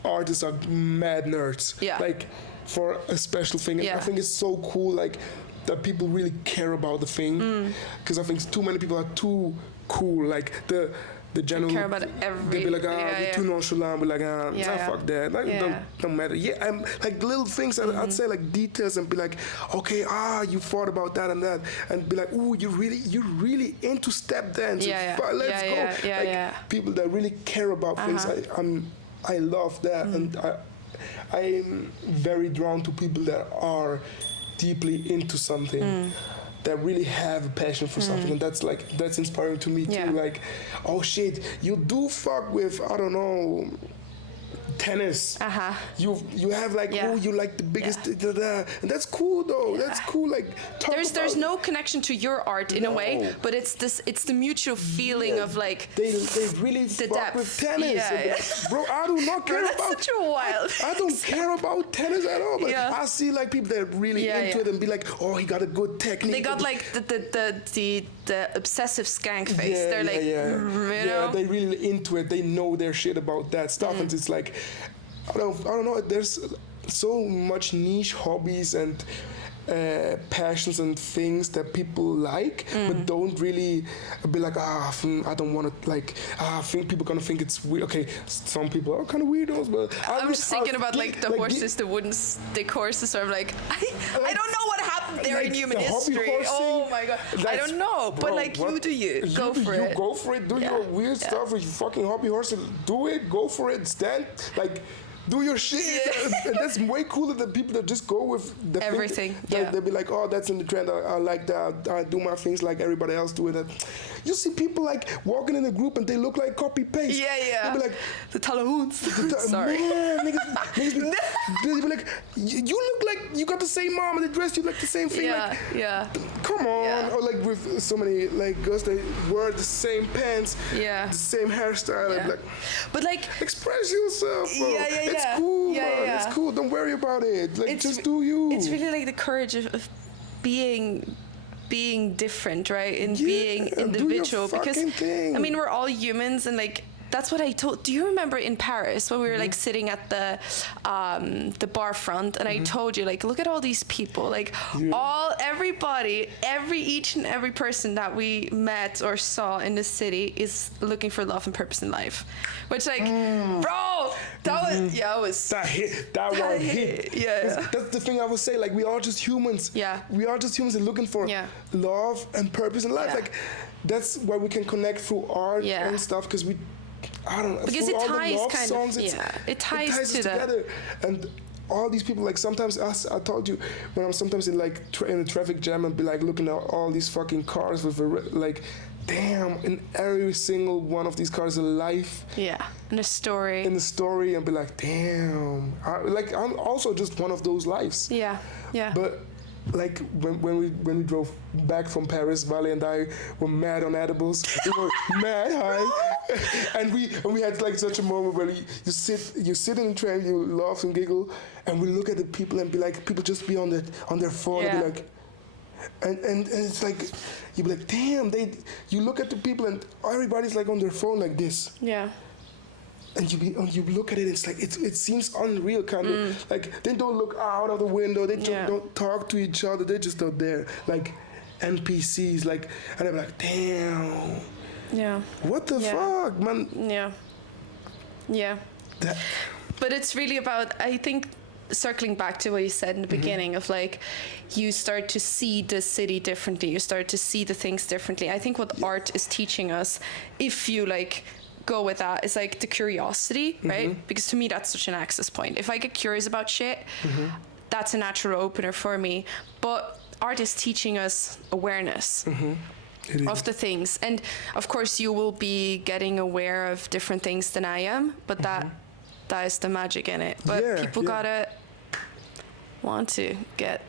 artists are mad nerds. Yeah. Like for a special thing. And I think it's so cool, like that people really care about the thing. Because I think too many people are too cool. Like the general care about every. They'll be like, we're too nonchalant. We're like, fuck that. Like, don't matter. Yeah, I'm like little things. I'd say like details, and be like, okay, you thought about that, and be like, ooh, you're really into step dance. Let's go. People that really care about things. I love that, and I'm very drawn to people that are deeply into something. That really have a passion for something, and that's inspiring to me too. Like, oh shit, you do fuck with, I don't know, tennis. You have like, oh, you like the biggest, and that's cool though. That's cool. Like, there's no connection to your art in a way, but it's the mutual feeling of like they really the fuck depth with tennis. Bro, I do not care about. That's such a wild. I don't care about tennis at all. But I see like people that are really into it and be like, oh, he got a good technique. They got like the obsessive skank face. They're like, you know? They really into it. They know their shit about that stuff, and it's like, I don't know. There's so much niche hobbies and passions and things that people like, but don't really be like, I don't want to, like, I think people gonna think it's weird. Okay, some people are kind of weirdos, but I'm just thinking about like the horses, the wooden stick horses. So I'm like, I don't know what happened there in human history. Oh my god, I don't know. Bro, but like, you go for it. You go for it. Do your weird stuff with your fucking hobby horses. Do it. Go for it. Stand like. Do your shit, and that's way cooler than people that just go with the everything. They'll be like, oh, that's in the trend. I like that. I do my things like everybody else do it. You see people like walking in a group and they look like copy paste. They'll be like the Talahoons. Sorry, man, niggas they'll be like, you look like you got the same mom and they dressed you like the same thing. Come on, or like with so many like girls, they wear the same pants, the same hairstyle. Like, but like express yourself, bro. It's cool, man. It's cool. Don't worry about it. Like, just do you. It's really like the courage of being being different, right? In Yeah, being and do your individual, because fucking thing. I mean, we're all humans, and like that's what I told. Do you remember in Paris when we were like sitting at the bar front, and I told you, like, look at all these people, like everybody, each and every person that we met or saw in the city is looking for love and purpose in life, which like, bro, that was that one hit. Yeah. That's the thing I would say. Like, we are just humans. Yeah. We are just humans and looking for love and purpose in life. Yeah. Like, that's why we can connect through art and stuff, because I don't know. Because through it all ties the love kind songs, of, it ties us to that. together. And all these people, like, sometimes I told you, when I'm sometimes in like in a traffic jam and be like looking at all these fucking cars with like, damn, in every single one of these cars a life. Yeah, and a story. In the story, and be like, damn. I'm also just one of those lives. Yeah. But like when we drove back from Paris, Vale and I were mad on edibles. We were mad high, and we had like such a moment where you sit in the train, you laugh and giggle, and we look at the people and be like, people just be on their phone and be like, and it's like, you be like, damn, you look at the people and everybody's like on their phone like this. Yeah. And you look at it, it's like it seems unreal, kind of like they don't look out of the window, they don't talk to each other, they're just out there like NPCs, like, and I'm like, damn, what the fuck, man. But it's really about, I think, circling back to what you said in the beginning of like, you start to see the city differently, you start to see the things differently. I think what art is teaching us, if you like go with that, is like the curiosity, right? Because to me that's such an access point. If I get curious about shit, that's a natural opener for me. But art is teaching us awareness of the things, and of course you will be getting aware of different things than I am, but that is the magic in it. But people gotta want to get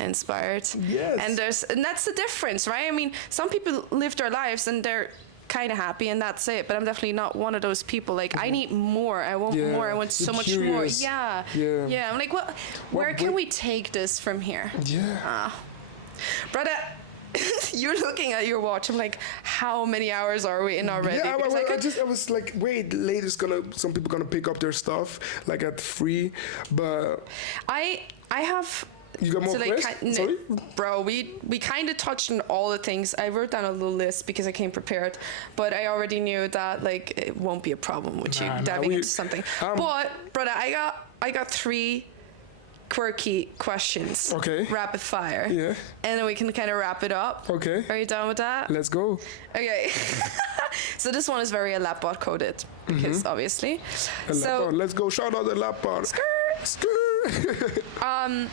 inspired. And that's the difference, right? I mean, some people live their lives and they're kind of happy and that's it, but I'm definitely not one of those people. Like, I need more, I want more, I want so much more. I'm like, where can we take this from here? Brother, you're looking at your watch. I'm like, how many hours are we in already? I was like, wait, later's some people gonna pick up their stuff like at 3, but I have. You got more questions? Sorry? Bro, we kind of touched on all the things. I wrote down a little list because I came prepared, but I already knew that like it won't be a problem with you diving into something. But brother, I got 3 quirky questions. Okay. Rapid fire. Yeah. And then we can kind of wrap it up. Okay. Are you down with that? Let's go. Okay. So this one is very ERLÄBBAR coded because obviously. So let's go. Shout out ERLÄBBAR. Skrr.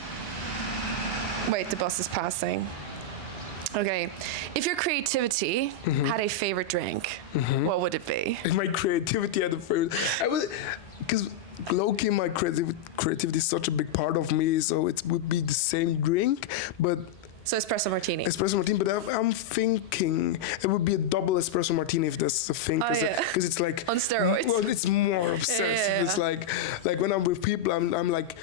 Wait, the bus is passing. Okay. If your creativity had a favorite drink, what would it be? If my creativity had a favorite, because low-key my creativity is such a big part of me, so it would be the same drink, but. So espresso martini. Espresso martini, but I'm thinking it would be a double espresso martini if that's a thing, because it's like on steroids. Well, it's more obsessive. It's like when I'm with people, I'm like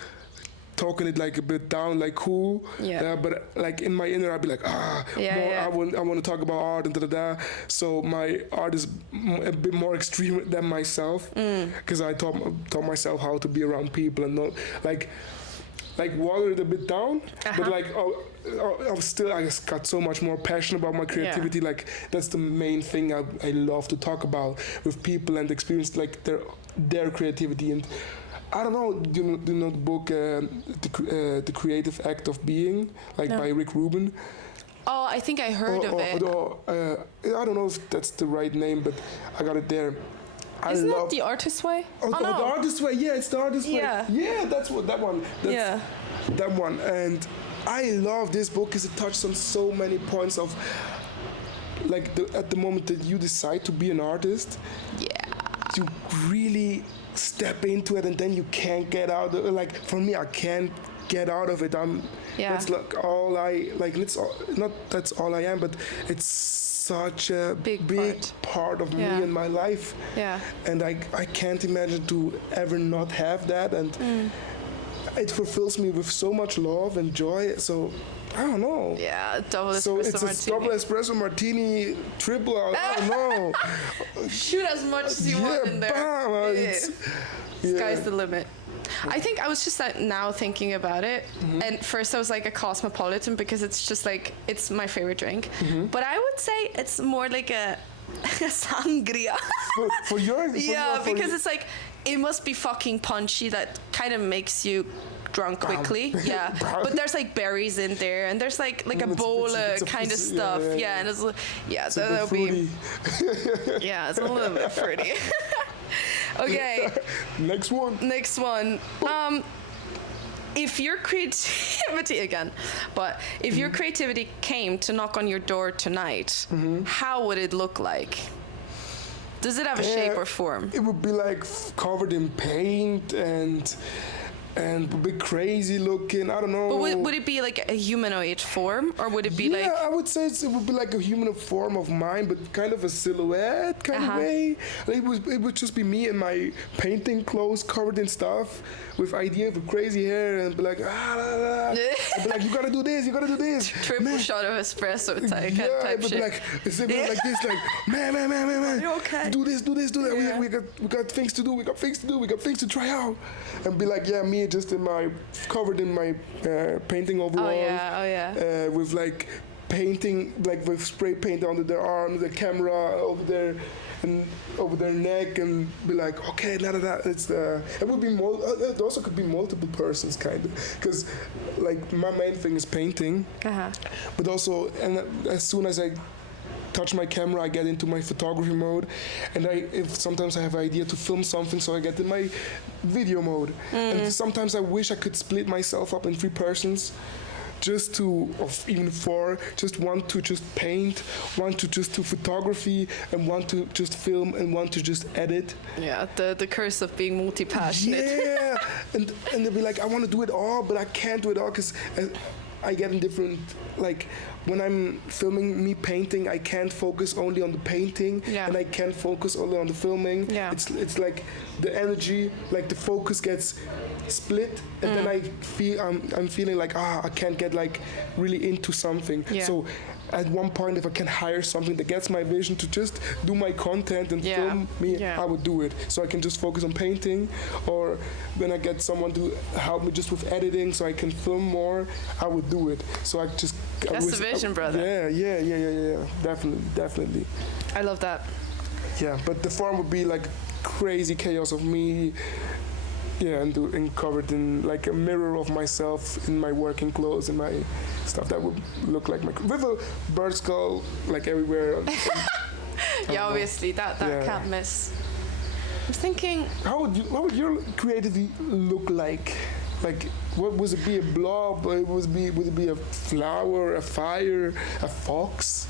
talking it like a bit down, like cool. But like in my inner, I'd be like, I want to talk about art and da. So my art is a bit more extreme than myself, because I taught myself how to be around people and not like water it a bit down, but like I just got so much more passion about my creativity. Like that's the main thing I love to talk about with people and experience like their creativity. And I don't know, do you know the book The Creative Act of Being, like by Rick Rubin? Oh, I think I heard of it. I don't know if that's the right name, but I got it there. Isn't that The Artist's Way? The Artist's Way. Yeah, it's The Artist's Way. Yeah, that's what that one. That one. And I love this book because it touched on so many points of like at the moment that you decide to be an artist. You really step into it, and then you can't get out of it. Like for me, I can't get out of it. That's like all I like. It's not that's all I am, but it's such a big part of me in my life. And I can't imagine to ever not have that, and it fulfills me with so much love and joy. So I don't know. Yeah, double So espresso it's a martini. double espresso martini, triple. I don't know. Shoot as much as you want in there. Bam, Yeah. Sky's the limit. I think I was just now thinking about it, and first I was like a cosmopolitan because it's just like it's my favorite drink, but I would say it's more like a sangria. for your Because it's like it must be fucking punchy. That kind of makes you drunk quickly. Yeah, but there's like berries in there, and there's like a bowl of kind of stuff. Yeah, and it's so that'll be it's a little bit fruity. Okay. Next one. If your creativity if your creativity came to knock on your door tonight, how would it look like? Does it have a shape or form? It would be like covered in paint and a bit crazy looking. I don't know. But would it be like a humanoid form, or would it be like? Yeah, I would say it would be like a human form of mine, but kind of a silhouette kind of way. Like it would just be me in my painting clothes, covered in stuff, with idea for crazy hair, and be like, I'd be like, you gotta do this. Triple shot of espresso type but shit. like it's like this, like man, You okay? do this. Yeah. We got things to do. We got things to try out, and be like, me just covered in my painting overalls. Oh yeah. With like painting, like with spray paint under their arms, the camera over there and over their neck, and be like, okay, it would be it also could be multiple persons kind of, because like my main thing is painting, but also, and as soon as I touch my camera, I get into my photography mode, and if sometimes I have an idea to film something, so I get in my video mode. And sometimes I wish I could split myself up in 3 persons, or even 4, just one to just paint, one to just do photography, and one to just film, and one to just edit. Yeah, the curse of being multi-passionate. Yeah, and they'll be like, I want to do it all, but I can't do it all because I get in different, like, when I'm filming me painting, I can't focus only on the painting, and I can't focus only on the filming. Yeah. It's like the energy, like the focus gets split, and then I'm feeling like I can't get like really into something. Yeah. So at one point, if I can hire something that gets my vision to just do my content and film me, I would do it. So I can just focus on painting, or when I get someone to help me just with editing so I can film more, I would do it. So That's the vision, brother. Yeah. Definitely. I love that. Yeah, but the form would be like crazy chaos of me. Yeah, and covered in like a mirror of myself in my working clothes and my stuff that would look like with a bird skull like everywhere. Obviously that can't miss. I'm thinking, what would your creativity look like? Like, what would it be? A blob? Would it be a flower, a fire, a fox?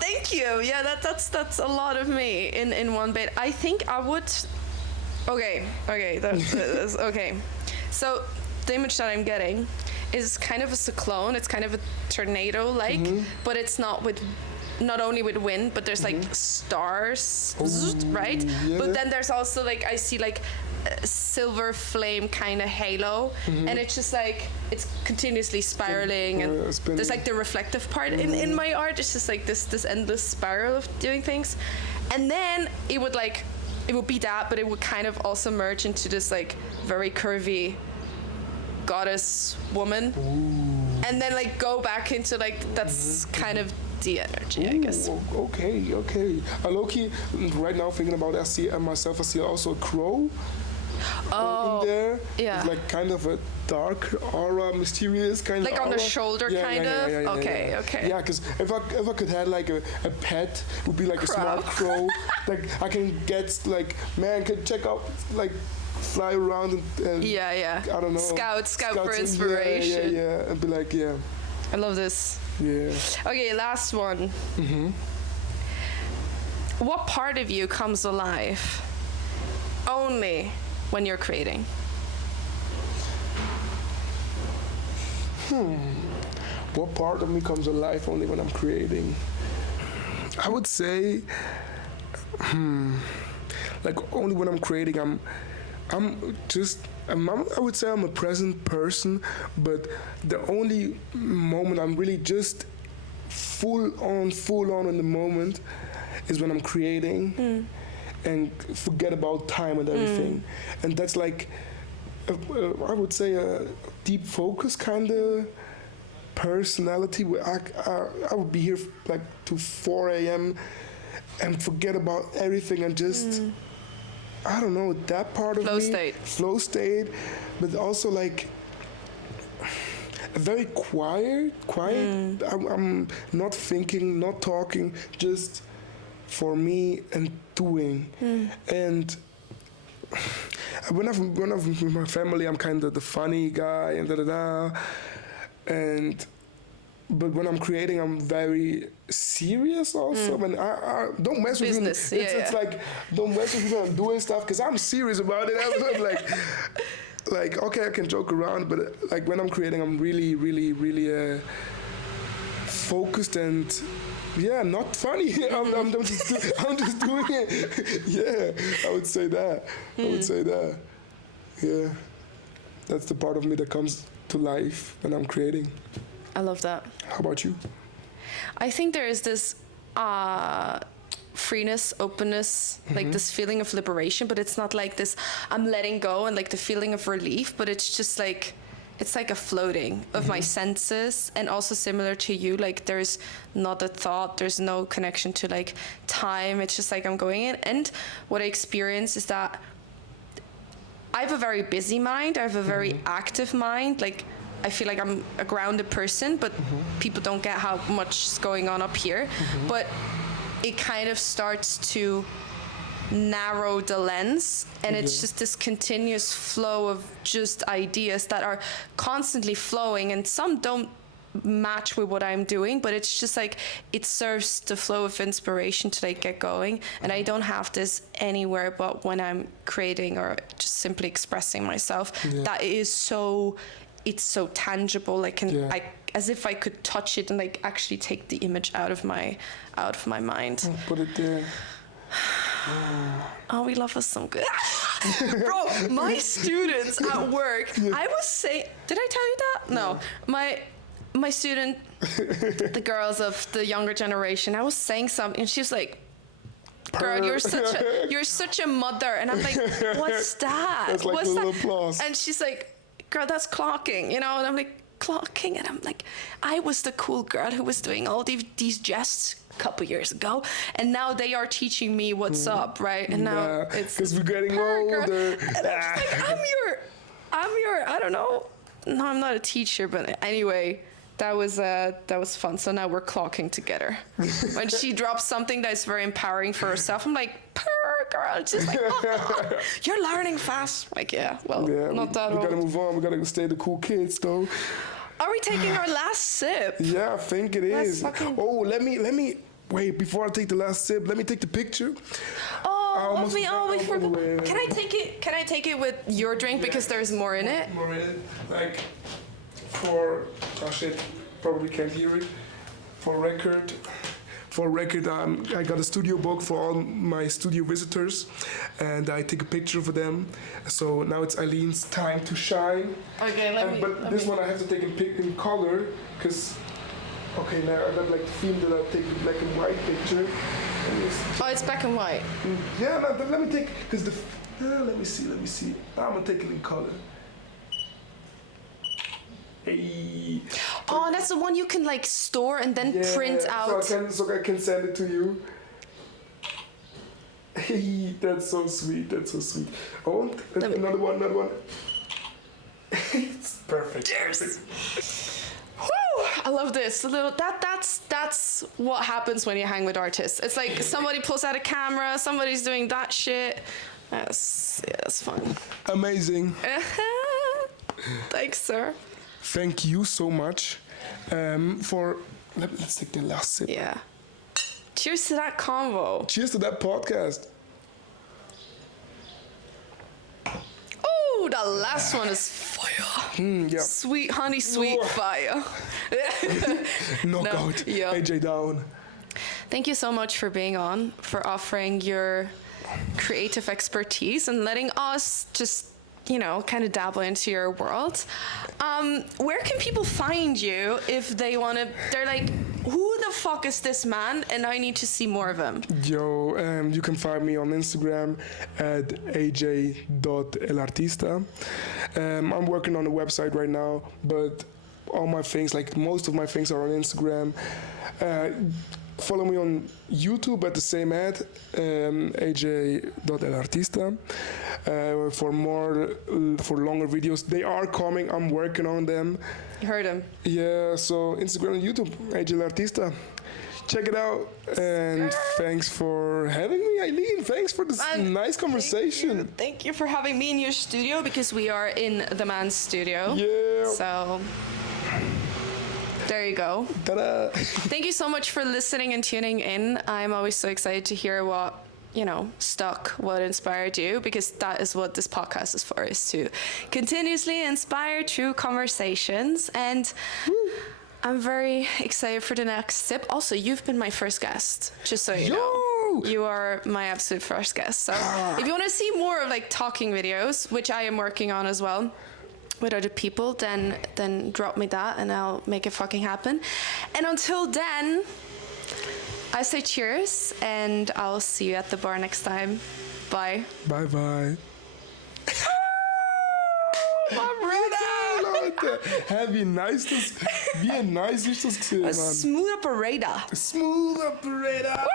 Thank you. Yeah, that's a lot of me in one bit. I think I would. Okay, that's okay. So the image that I'm getting is kind of a cyclone. It's kind of a tornado, but it's not only with wind, but there's like stars, right? Yeah. But then there's also like I see like a silver flame kind of halo, and it's just like it's continuously spiraling, and there's like the reflective part in my art. It's just like this endless spiral of doing things, and then it would be that, but it would kind of also merge into this like very curvy goddess woman, and then like go back into like that's kind of the energy, I guess. Okay. Low-key, right now thinking about it, I see also a crow in there. Yeah. It's like kind of a dark aura, mysterious kind of like on aura. the shoulder, kind of. Okay. Yeah, because if I could have like a pet, it would be like a smart crow. Like I can get like, man, can check out like fly around and I don't know. Scout for inspiration. Yeah. And be like, I love this. Yeah. Okay, last one. What part of you comes alive only when you're creating? What part of me comes alive only when I'm creating? I would say, like only when I'm creating, I would say I'm a present person, but the only moment I'm really just full on in the moment is when I'm creating and forget about time and everything. And that's like, I would say a deep focus kind of personality where I would be here like to 4 a.m. and forget about everything and just, I don't know, that part of flow state, but also like a very quiet. I'm not thinking, not talking, just for me and doing. And when I'm with my family, I'm kind of the funny guy and but when I'm creating, I'm very serious also. And I don't mess with you. It's like, don't mess with me when I'm doing stuff, because I'm serious about it. I'm like, okay, I can joke around, but like when I'm creating, I'm really, really, really focused and not funny. I'm just doing it. Yeah, I would say that. Yeah, that's the part of me that comes to life when I'm creating. I love that. How about you? I think there is this freeness, openness, like this feeling of liberation, but it's not like this I'm letting go and like the feeling of relief, but it's just like, it's like a floating of my senses. And also similar to you, like there's not a thought, there's no connection to like time. It's just like I'm going in. And what I experience is that I have a very busy mind. I have a very active mind. Like I feel like I'm a grounded person, but people don't get how much is going on up here. But it kind of starts to narrow the lens, and it's just this continuous flow of just ideas that are constantly flowing, and some don't match with what I'm doing, but it's just like it serves the flow of inspiration to like get going. And I don't have this anywhere but when I'm creating or just simply expressing myself. That is so, it's so tangible. Like I as if I could touch it and like actually take the image out of my mind. Put it there. Oh, we love us some good. Bro, my students at work, I was saying, did I tell you that? No. My student, the girls of the younger generation, I was saying something and she was like, girl, you're such a mother. And I'm like, what's that? That's like what's a little that? applause. And she's like, girl, that's clocking, you know? And I'm like, clocking? And I'm like, I was the cool girl who was doing all these jests a couple years ago, and now they are teaching me what's up, right? And now it's because we're getting older. And I'm just like, I'm your I don't know. No, I'm not a teacher, but anyway, that was fun. So now we're clocking together. When she drops something that's very empowering for herself, I'm like, purr, girl. Just like, oh, you're learning fast. Like, not that old. We gotta move on. We gotta stay the cool kids, though. Are we taking our last sip? Yeah, I think it is. Oh, let me wait before I take the last sip. Let me take the picture. Oh, we forgot. Can I take it with your drink because there's more in it? More in it, like for shit, probably can't hear it. For record, I got a studio book for all my studio visitors, and I take a picture for them. So now it's Eileen's time to shine. Okay, But this one I have to take in color, because now I got like the theme that I take a black and white picture. Oh, it's black and white. Yeah, no, let me take, because let me see. I'm gonna take it in color. Hey. Oh, that's the one you can like store and then print out. So I can send it to you. Hey, that's so sweet. Oh, another one. It's perfect. Cheers. Woo! I love this. That's what happens when you hang with artists. It's like somebody pulls out a camera, somebody's doing that shit. That's fun. Amazing. Thanks, sir. Thank you so much let's take the last sip. Yeah. Cheers to that convo. Cheers to that podcast. Oh, the last one is fire. Sweet honey, sweet fire. Knockout. AJ down. Thank you so much for being on, for offering your creative expertise and letting us just, you know, kind of dabble into your world. Where can people find you if they want to, they're like, who the fuck is this man? And I need to see more of him. Yo, you can find me on Instagram at aj.elartista. I'm working on a website right now, but all my things, like most of my things are on Instagram. Follow me on YouTube at the same ad, aj.elartista. For longer videos. They are coming, I'm working on them. You heard him. Yeah, so Instagram and YouTube, aj.elartista. Check it out, and thanks for having me, Eileen. Thanks for this nice conversation. Thank you for having me in your studio, because we are in the man's studio. Yeah. So there you go. Ta-da. Thank you so much for listening and tuning in. I'm always so excited to hear what, you know, stuck, what inspired you, because that is what this podcast is for, is to continuously inspire through conversations. And I'm very excited for the next tip. Also, you've been my first guest, just so you know. You are my absolute first guest. So if you want to see more of like talking videos, which I am working on as well with other people, then drop me that and I'll make it fucking happen. And until then, I say cheers, and I'll see you at the bar next time. Bye. Bye bye. Wie nice ist das gesehen, Mann. Smooth operator. Smooth operator.